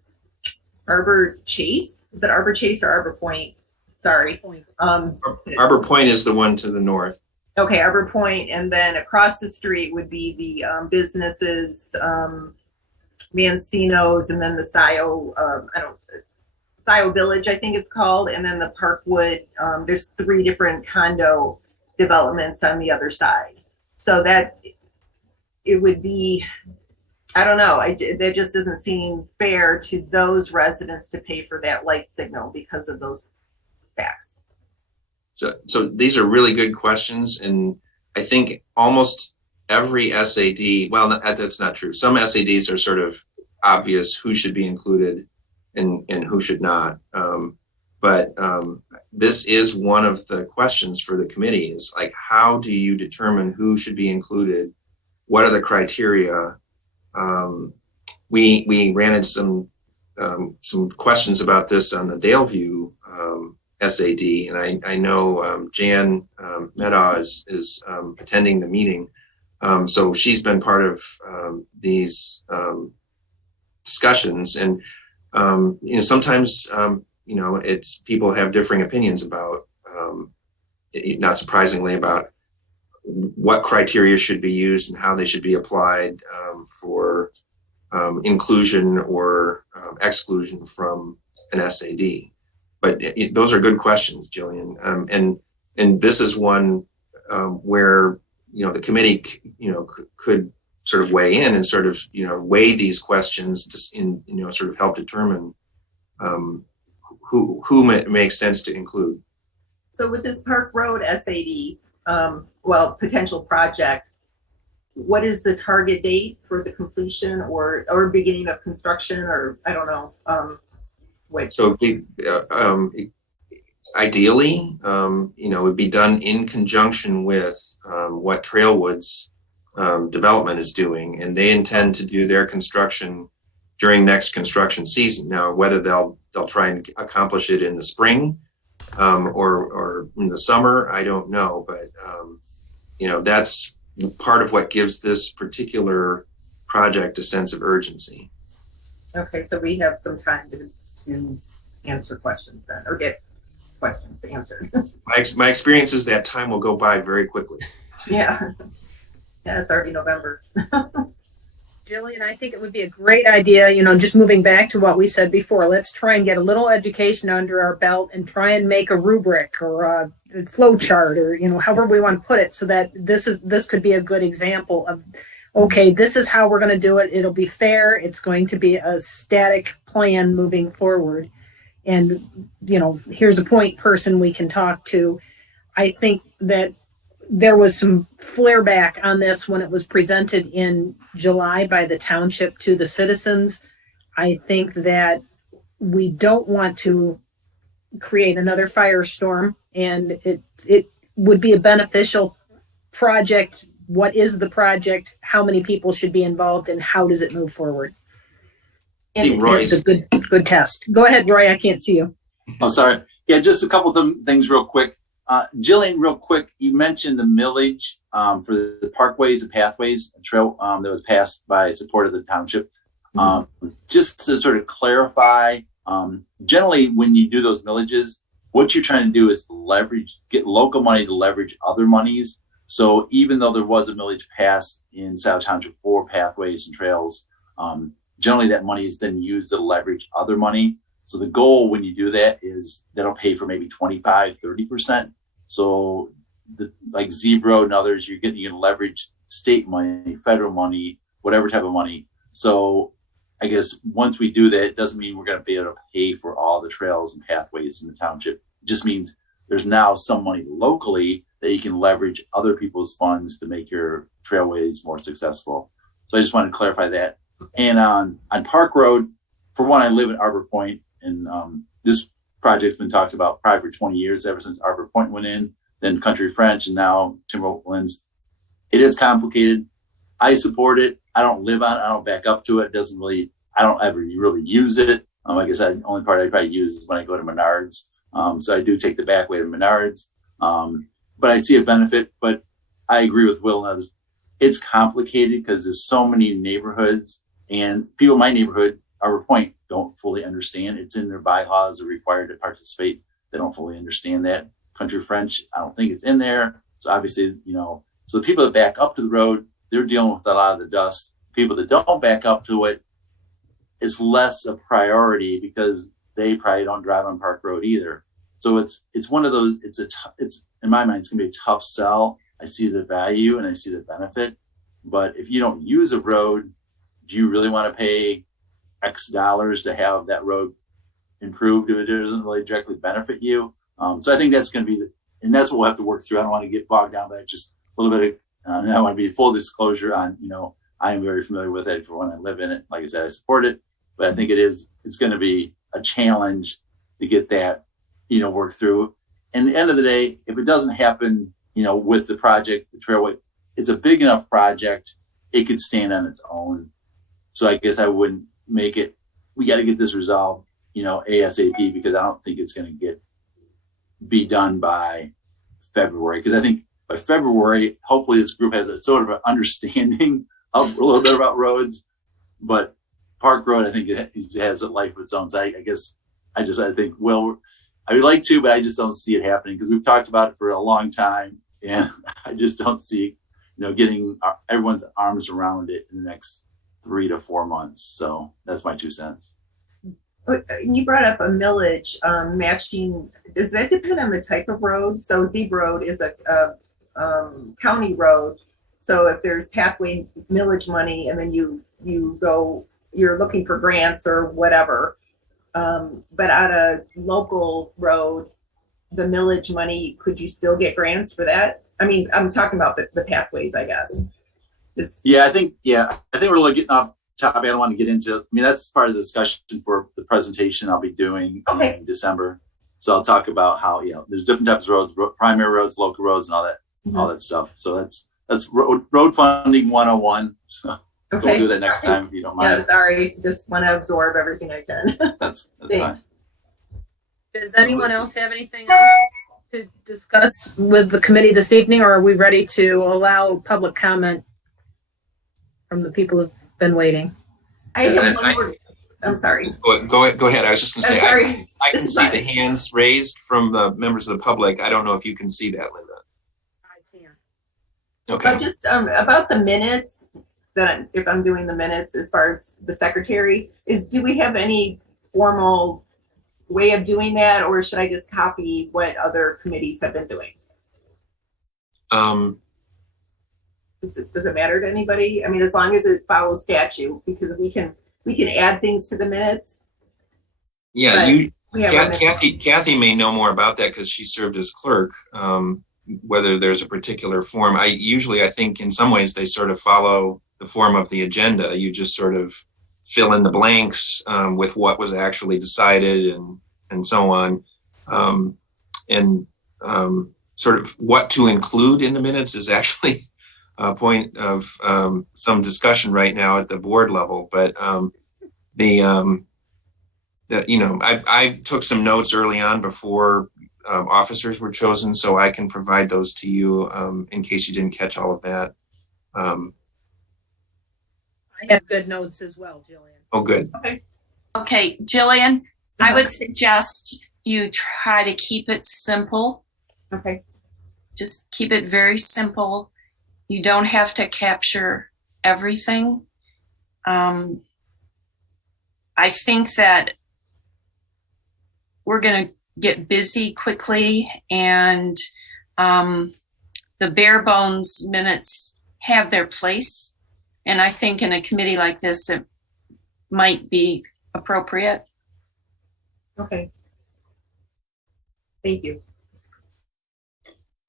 Arbor Chase? Is it Arbor Chase or Arbor Point? Sorry. Arbor Point is the one to the north. Okay, Arbor Point, and then across the street would be the businesses, Mancino's, and then the Scio, Scio Village, I think it's called, and then the Parkwood. There's 3 different condo developments on the other side. So that it would be, I don't know, that just doesn't seem fair to those residents to pay for that light signal because of those facts. So these are really good questions, and I think almost every SAD, well, that's not true. Some SADs are sort of obvious who should be included and who should not. But this is one of the questions for the committee is like, how do you determine who should be included? What are the criteria? We ran into some questions about this on the Daleview SAD, and I know Jan Medaw is attending the meeting, so she's been part of these discussions, and sometimes it's people have differing opinions about, not surprisingly, about what criteria should be used and how they should be applied for inclusion or exclusion from an SAD. But those are good questions, Jillian. And this is one where, the committee, could sort of weigh in and sort of, weigh these questions to, sort of help determine who it makes sense to include. So with this Park Road SAD, potential project, what is the target date for the completion or beginning of construction, or I don't know, which? So ideally, it would be done in conjunction with what Trailwood's development is doing, and they intend to do their construction during next construction season. Now, whether they'll try and accomplish it in the spring or in the summer, I don't know, but that's part of what gives this particular project a sense of urgency. Okay, so we have some time to answer questions then, or get questions answered. My experience is that time will go by very quickly. Yeah, it's already November. Jillian, I think it would be a great idea, just moving back to what we said before, let's try and get a little education under our belt and try and make a rubric or a flow chart or, however we want to put it, so that this could be a good example of, okay, this is how we're going to do it. It'll be fair. It's going to be a static plan moving forward. And, here's a point person we can talk to. I think that there was some flare back on this when it was presented in July by the township to the citizens. I think that we don't want to create another firestorm, and it would be a beneficial project. What is the project? How many people should be involved, and how does it move forward? See, Roy, it's a good test. Go ahead, Roy. I can't see you. Oh, sorry. Yeah, just a couple of things real quick. Jillian, real quick, you mentioned the millage for the parkways and pathways trail that was passed by support of the township. Just to sort of clarify, generally when you do those millages, what you're trying to do is get local money to leverage other monies. So even though there was a millage passed in South Township for pathways and trails, generally that money is then used to leverage other money. So the goal when you do that is that'll pay for maybe 25, 30%. So like Z Road and others, you can leverage state money, federal money, whatever type of money. So I guess once we do that, it doesn't mean we're going to be able to pay for all the trails and pathways in the township. It just means there's now some money locally that you can leverage other people's funds to make your trailways more successful. So I just wanted to clarify that. And on Park Road, for one, I live in Arbor Point, and this project's been talked about probably for 20 years, ever since Arbor Point went in, then Country French, and now Timberlands. It is complicated. I support it. I don't live on it. I don't back up to it. It doesn't really, I don't ever really use it. Like I said, the only part I probably use is when I go to Menards. So I do take the back way to Menards. But I see a benefit, but I agree with Will and others. It's complicated because there's so many neighborhoods, and people in my neighborhood, our point, don't fully understand. It's in their bylaws, they're required to participate. They don't fully understand that. Country French, I don't think it's in there. So obviously, so the people that back up to the road, they're dealing with a lot of the dust. People that don't back up to it, it's less a priority because they probably don't drive on Park Road either. So it's one of those, it's in my mind, it's gonna be a tough sell. I see the value and I see the benefit, but if you don't use a road, do you really want to pay X dollars to have that road improved if it doesn't really directly benefit you? So I think that's going to be, and that's what we'll have to work through. I don't want to get bogged down by just a little bit of, and I want to be full disclosure on, I am very familiar with it for when I live in it. Like I said, I support it, but I think it's going to be a challenge to get that, worked through. And at the end of the day, if it doesn't happen, with the project, the trailway, it's a big enough project, it could stand on its own. So I guess I wouldn't make it, we got to get this resolved, ASAP, because I don't think it's going to be done by February. Because I think by February, hopefully this group has a sort of an understanding of a little bit about roads. But Park Road, I think it has a life of its own. So I think, well, I would like to, but I just don't see it happening because we've talked about it for a long time. And I just don't see, getting everyone's arms around it in the next 3 to 4 months. So that's my 2 cents. You brought up a millage matching. Does that depend on the type of road? So Zeb Road is a county road. So if there's pathway millage money and then you're looking for grants or whatever. But on a local road, the millage money, could you still get grants for that? I mean, I'm talking about the pathways, I guess. I think we're really getting off topic. I don't want to get into, that's part of the discussion for the presentation I'll be doing in December. So I'll talk about how, there's different types of roads, primary roads, local roads, and all that stuff. So that's road funding 101. So we'll do that next time if you don't mind. Yeah, sorry. Just want to absorb everything I can. That's fine. Does anyone else have anything else to discuss with the committee this evening, or are we ready to allow public comment from the people who've been waiting? I have one more. I'm sorry. Go ahead. I was just going to say, I can see fine. the hands raised from the members of the public. I don't know if you can see that, Linda. I can. Okay. But just about the minutes, if I'm doing the minutes as far as the secretary, do we have any formal way of doing that, or should I just copy what other committees have been doing? Does it matter to anybody? I mean, as long as it follows statute, because we can add things to the minutes. Yeah, Kathy may know more about that because she served as clerk. Whether there's a particular form, I think in some ways they sort of follow the form of the agenda. You just sort of fill in the blanks with what was actually decided and so on. Sort of what to include in the minutes is actually a point of some discussion right now at the board level. But I took some notes early on before officers were chosen, so I can provide those to you in case you didn't catch all of that. I have good notes as well, Jillian. Oh, good. Okay, Jillian, I would suggest you try to keep it simple. Okay. Just keep it very simple. You don't have to capture everything. I think that we're going to get busy quickly, and the bare bones minutes have their place. And I think in a committee like this, it might be appropriate. Okay. Thank you.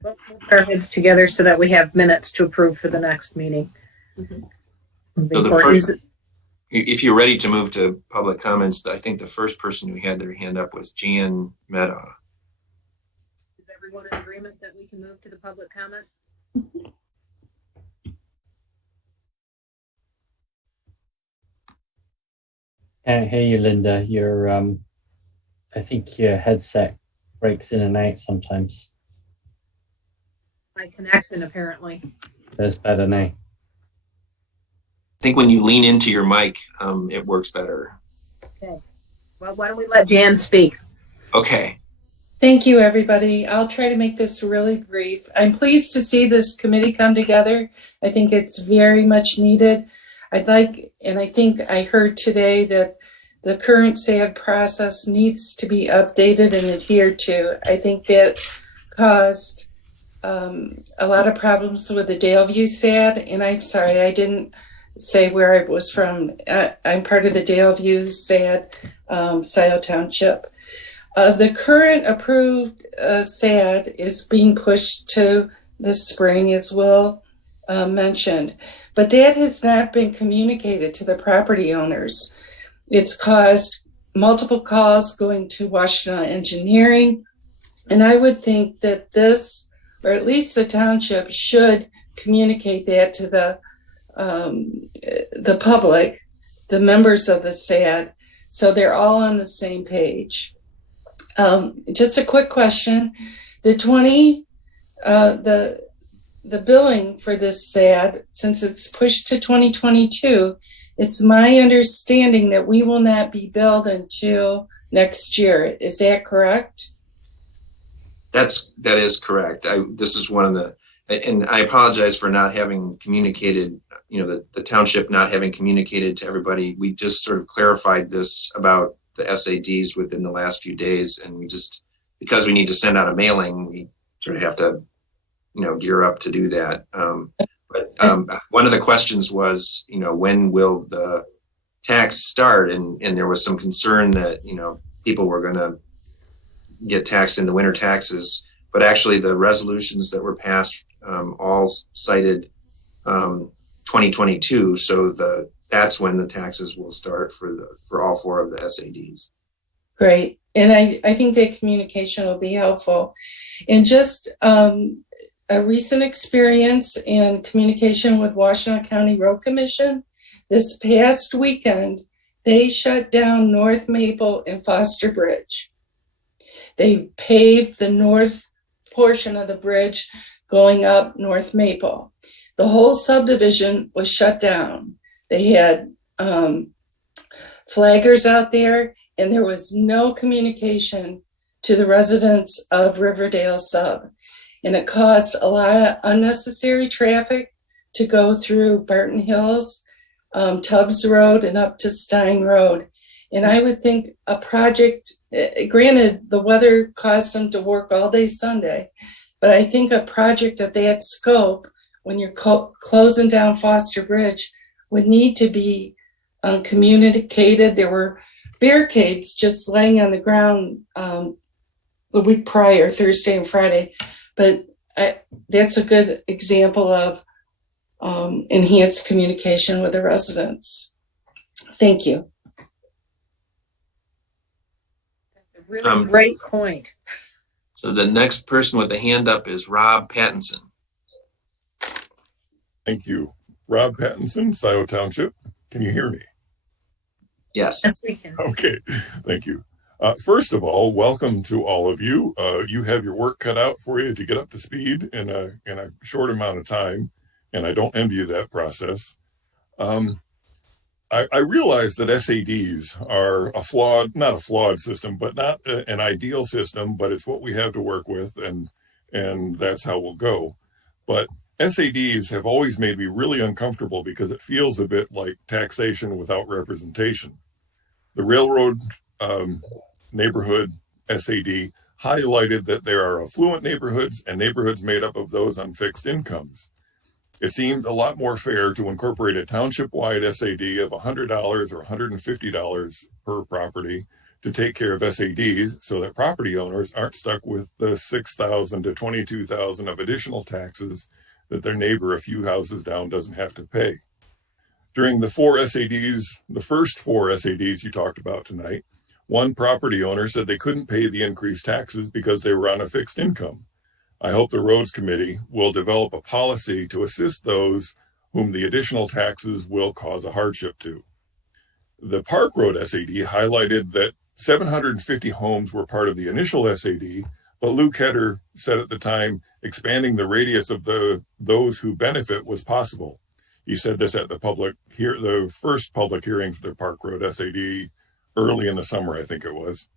We'll put our heads together so that we have minutes to approve for the next meeting. So if you're ready to move to public comments, I think the first person who had their hand up was Jan Mehta. Is everyone in agreement that we can move to the public comment? Can't hear you, Linda. I think your headset breaks in and out sometimes. My connection, apparently. That's better now. I think when you lean into your mic, it works better. Okay. Well, why don't we let Jan speak? Okay. Thank you, everybody. I'll try to make this really brief. I'm pleased to see this committee come together. I think it's very much needed. And I think I heard today that the current SAD process needs to be updated and adhered to. I think that caused a lot of problems with the Daleview SAD, and I'm sorry, I didn't say where I was from. I'm part of the Daleview SAD, Scio Township. The current approved SAD is being pushed to the spring, as Will mentioned, but that has not been communicated to the property owners. It's caused multiple calls going to Washington Engineering, and I would think that this, or at least the township, should communicate that to the public, the members of the SAD, so they're all on the same page. Just a quick question: the billing for this SAD, since it's pushed to 2022, it's my understanding that we will not be billed until next year. Is that correct? That is correct. This is one of the, and I apologize for not having communicated, the township not having communicated to everybody. We just sort of clarified this about the SADs within the last few days, and because we need to send out a mailing, we sort of have to, gear up to do that. But one of the questions was, when will the tax start? And there was some concern that, people were going to get taxed in the winter taxes, but actually the resolutions that were passed all cited 2022. So that's when the taxes will start for all four of the SADs. Great. And I think that communication will be helpful. And just a recent experience in communication with Washington County Road Commission, this past weekend, they shut down North Maple and Foster Bridge. They paved the north portion of the bridge going up North Maple. The whole subdivision was shut down. They had flaggers out there, and there was no communication to the residents of Riverdale Sub. And it caused a lot of unnecessary traffic to go through Barton Hills, Tubbs Road, and up to Stein Road. And I would think a project, granted, the weather caused them to work all day Sunday, but I think a project of that scope, when you're closing down Foster Bridge, would need to be communicated. There were barricades just laying on the ground the week prior, Thursday and Friday. But that's a good example of enhanced communication with the residents. Thank you. That's a really great point. So the next person with the hand up is Rob Pattinson. Thank you. Rob Pattinson, Scio Township. Can you hear me? Yes. Yes, we can. Okay, thank you. First of all, welcome to all of you. You have your work cut out for you to get up to speed in a short amount of time, and I don't envy you that process. I realize that SADs are not a flawed system, but not an ideal system, but it's what we have to work with, and that's how we'll go. But SADs have always made me really uncomfortable because it feels a bit like taxation without representation. The railroad neighborhood SAD highlighted that there are affluent neighborhoods and neighborhoods made up of those on fixed incomes. It seemed a lot more fair to incorporate a township-wide SAD of $100 or $150 per property to take care of SADs so that property owners aren't stuck with the $6,000 to $22,000 of additional taxes that their neighbor a few houses down doesn't have to pay. During the first four SADs you talked about tonight, one property owner said they couldn't pay the increased taxes because they were on a fixed income. I hope the Roads Committee will develop a policy to assist those whom the additional taxes will cause a hardship to. The Park Road SAD highlighted that 750 homes were part of the initial SAD, but Luke Header said at the time, expanding the radius of those who benefit was possible. He said this at the first public hearing for the Park Road SAD early in the summer, I think it was.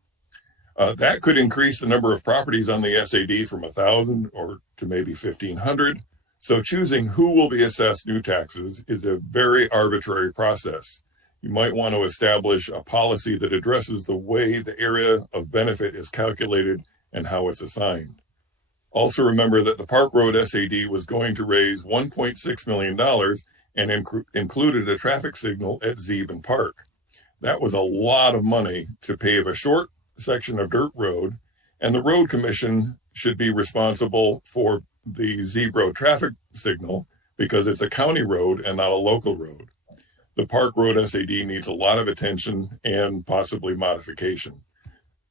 That could increase the number of properties on the SAD from 1,000 or to maybe 1,500. So choosing who will be assessed new taxes is a very arbitrary process. You might want to establish a policy that addresses the way the area of benefit is calculated and how it's assigned. Also remember that the Park Road SAD was going to raise $1.6 million and included a traffic signal at Zeeb and Park. That was a lot of money to pave a short section of dirt road, and the road commission should be responsible for the Zeeb Road traffic signal because it's a county road and not a local road. The Park Road SAD needs a lot of attention and possibly modification.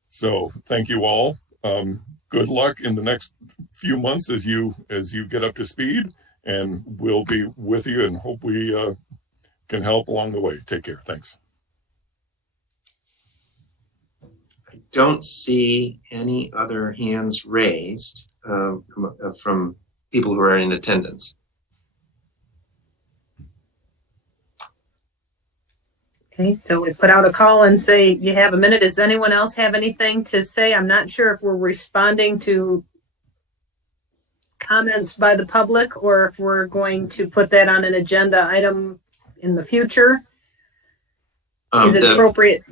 So thank you all. Good luck in the next few months as you get up to speed, and we'll be with you and hope we can help along the way. Take care. Thanks. I don't see any other hands raised from people who are in attendance. Okay, so we put out a call and say, you have a minute. Does anyone else have anything to say? I'm not sure if we're responding to comments by the public or if we're going to put that on an agenda item in the future. Is it appropriate?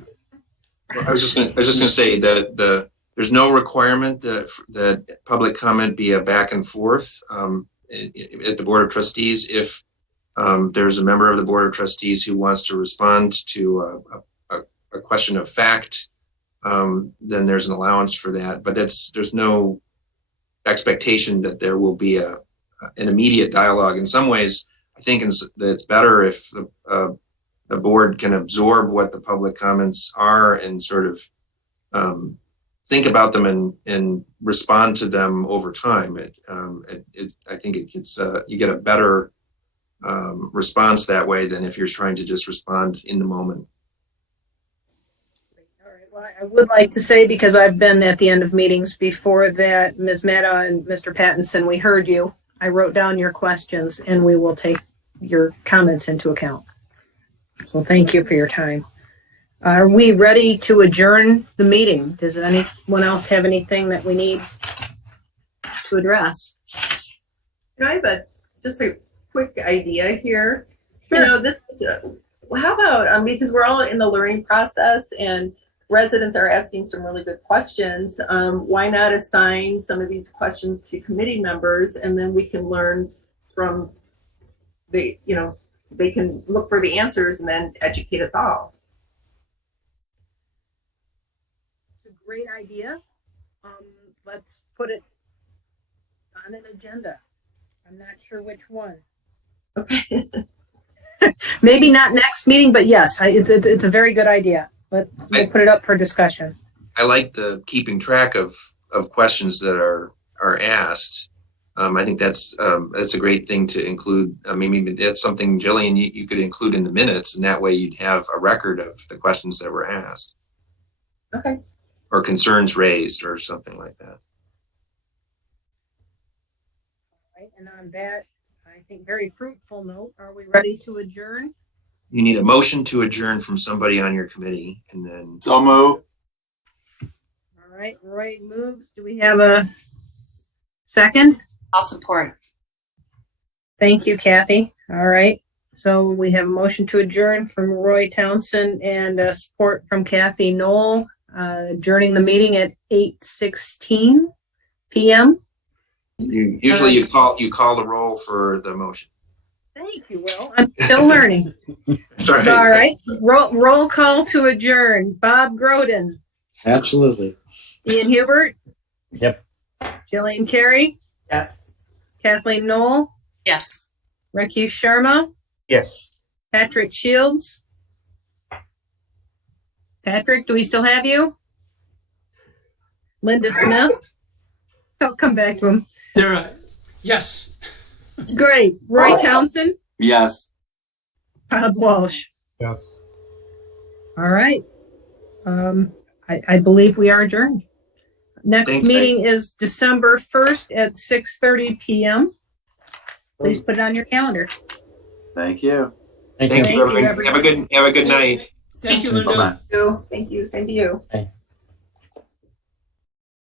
I was just going to say that there's no requirement that public comment be a back and forth at the Board of Trustees. If there's a member of the Board of Trustees who wants to respond to a question of fact, then there's an allowance for that. But there's no expectation that there will be an immediate dialogue. In some ways, I think that it's better if the board can absorb what the public comments are and sort of think about them and respond to them over time. I think you get a better response that way than if you're trying to just respond in the moment. All right. Well, I would like to say, because I've been at the end of meetings before, that Ms. Mehta and Mr. Pattinson, we heard you. I wrote down your questions and we will take your comments into account. So thank you for your time. Are we ready to adjourn the meeting? Does anyone else have anything that we need to address? I have just a quick idea here. Sure. This is how about because we're all in the learning process and residents are asking some really good questions. Why not assign some of these questions to committee members, and then we can learn from they can look for the answers and then educate us all. It's a great idea. Let's put it on an agenda. I'm not sure which one. Okay. Maybe not next meeting, but yes, it's a very good idea. We'll put it up for discussion. I like the keeping track of questions that are asked. I think that's a great thing to include. I mean, maybe that's something, Jillian, you could include in the minutes, and that way you'd have a record of the questions that were asked. Okay. Or concerns raised or something like that. Right, and on that, I think very fruitful note, are we ready to adjourn? You need a motion to adjourn from somebody on your committee, and then. So move. All right, Roy moves. Do we have a second? I'll support. Thank you, Kathy. All right. So we have a motion to adjourn from Roy Townsend and support from Kathy Knol, adjourning the meeting at 8:16 p.m. Usually you call the roll for the motion. Thank you, Will. I'm still learning. Sorry. All right. Roll call to adjourn. Bob Groden. Absolutely. Ian Hubert. Yep. Jillian Kerry. Yes. Kathleen Knol. Yes. Rakesh Sharma. Yes. Patrick Shields. Patrick, do we still have you? Linda Smith. I'll come back to him. Yes. Great. Roy Townsend. Yes. Bob Walsh. Yes. All right. I believe we are adjourned. Next Thanks, meeting is December 1st at 6:30 p.m. Please put it on your calendar. Thank you. Thank Thank you. you, everyone. Have a good night. Thank you, Bye-bye. Linda. Thank you. Same to you. Okay.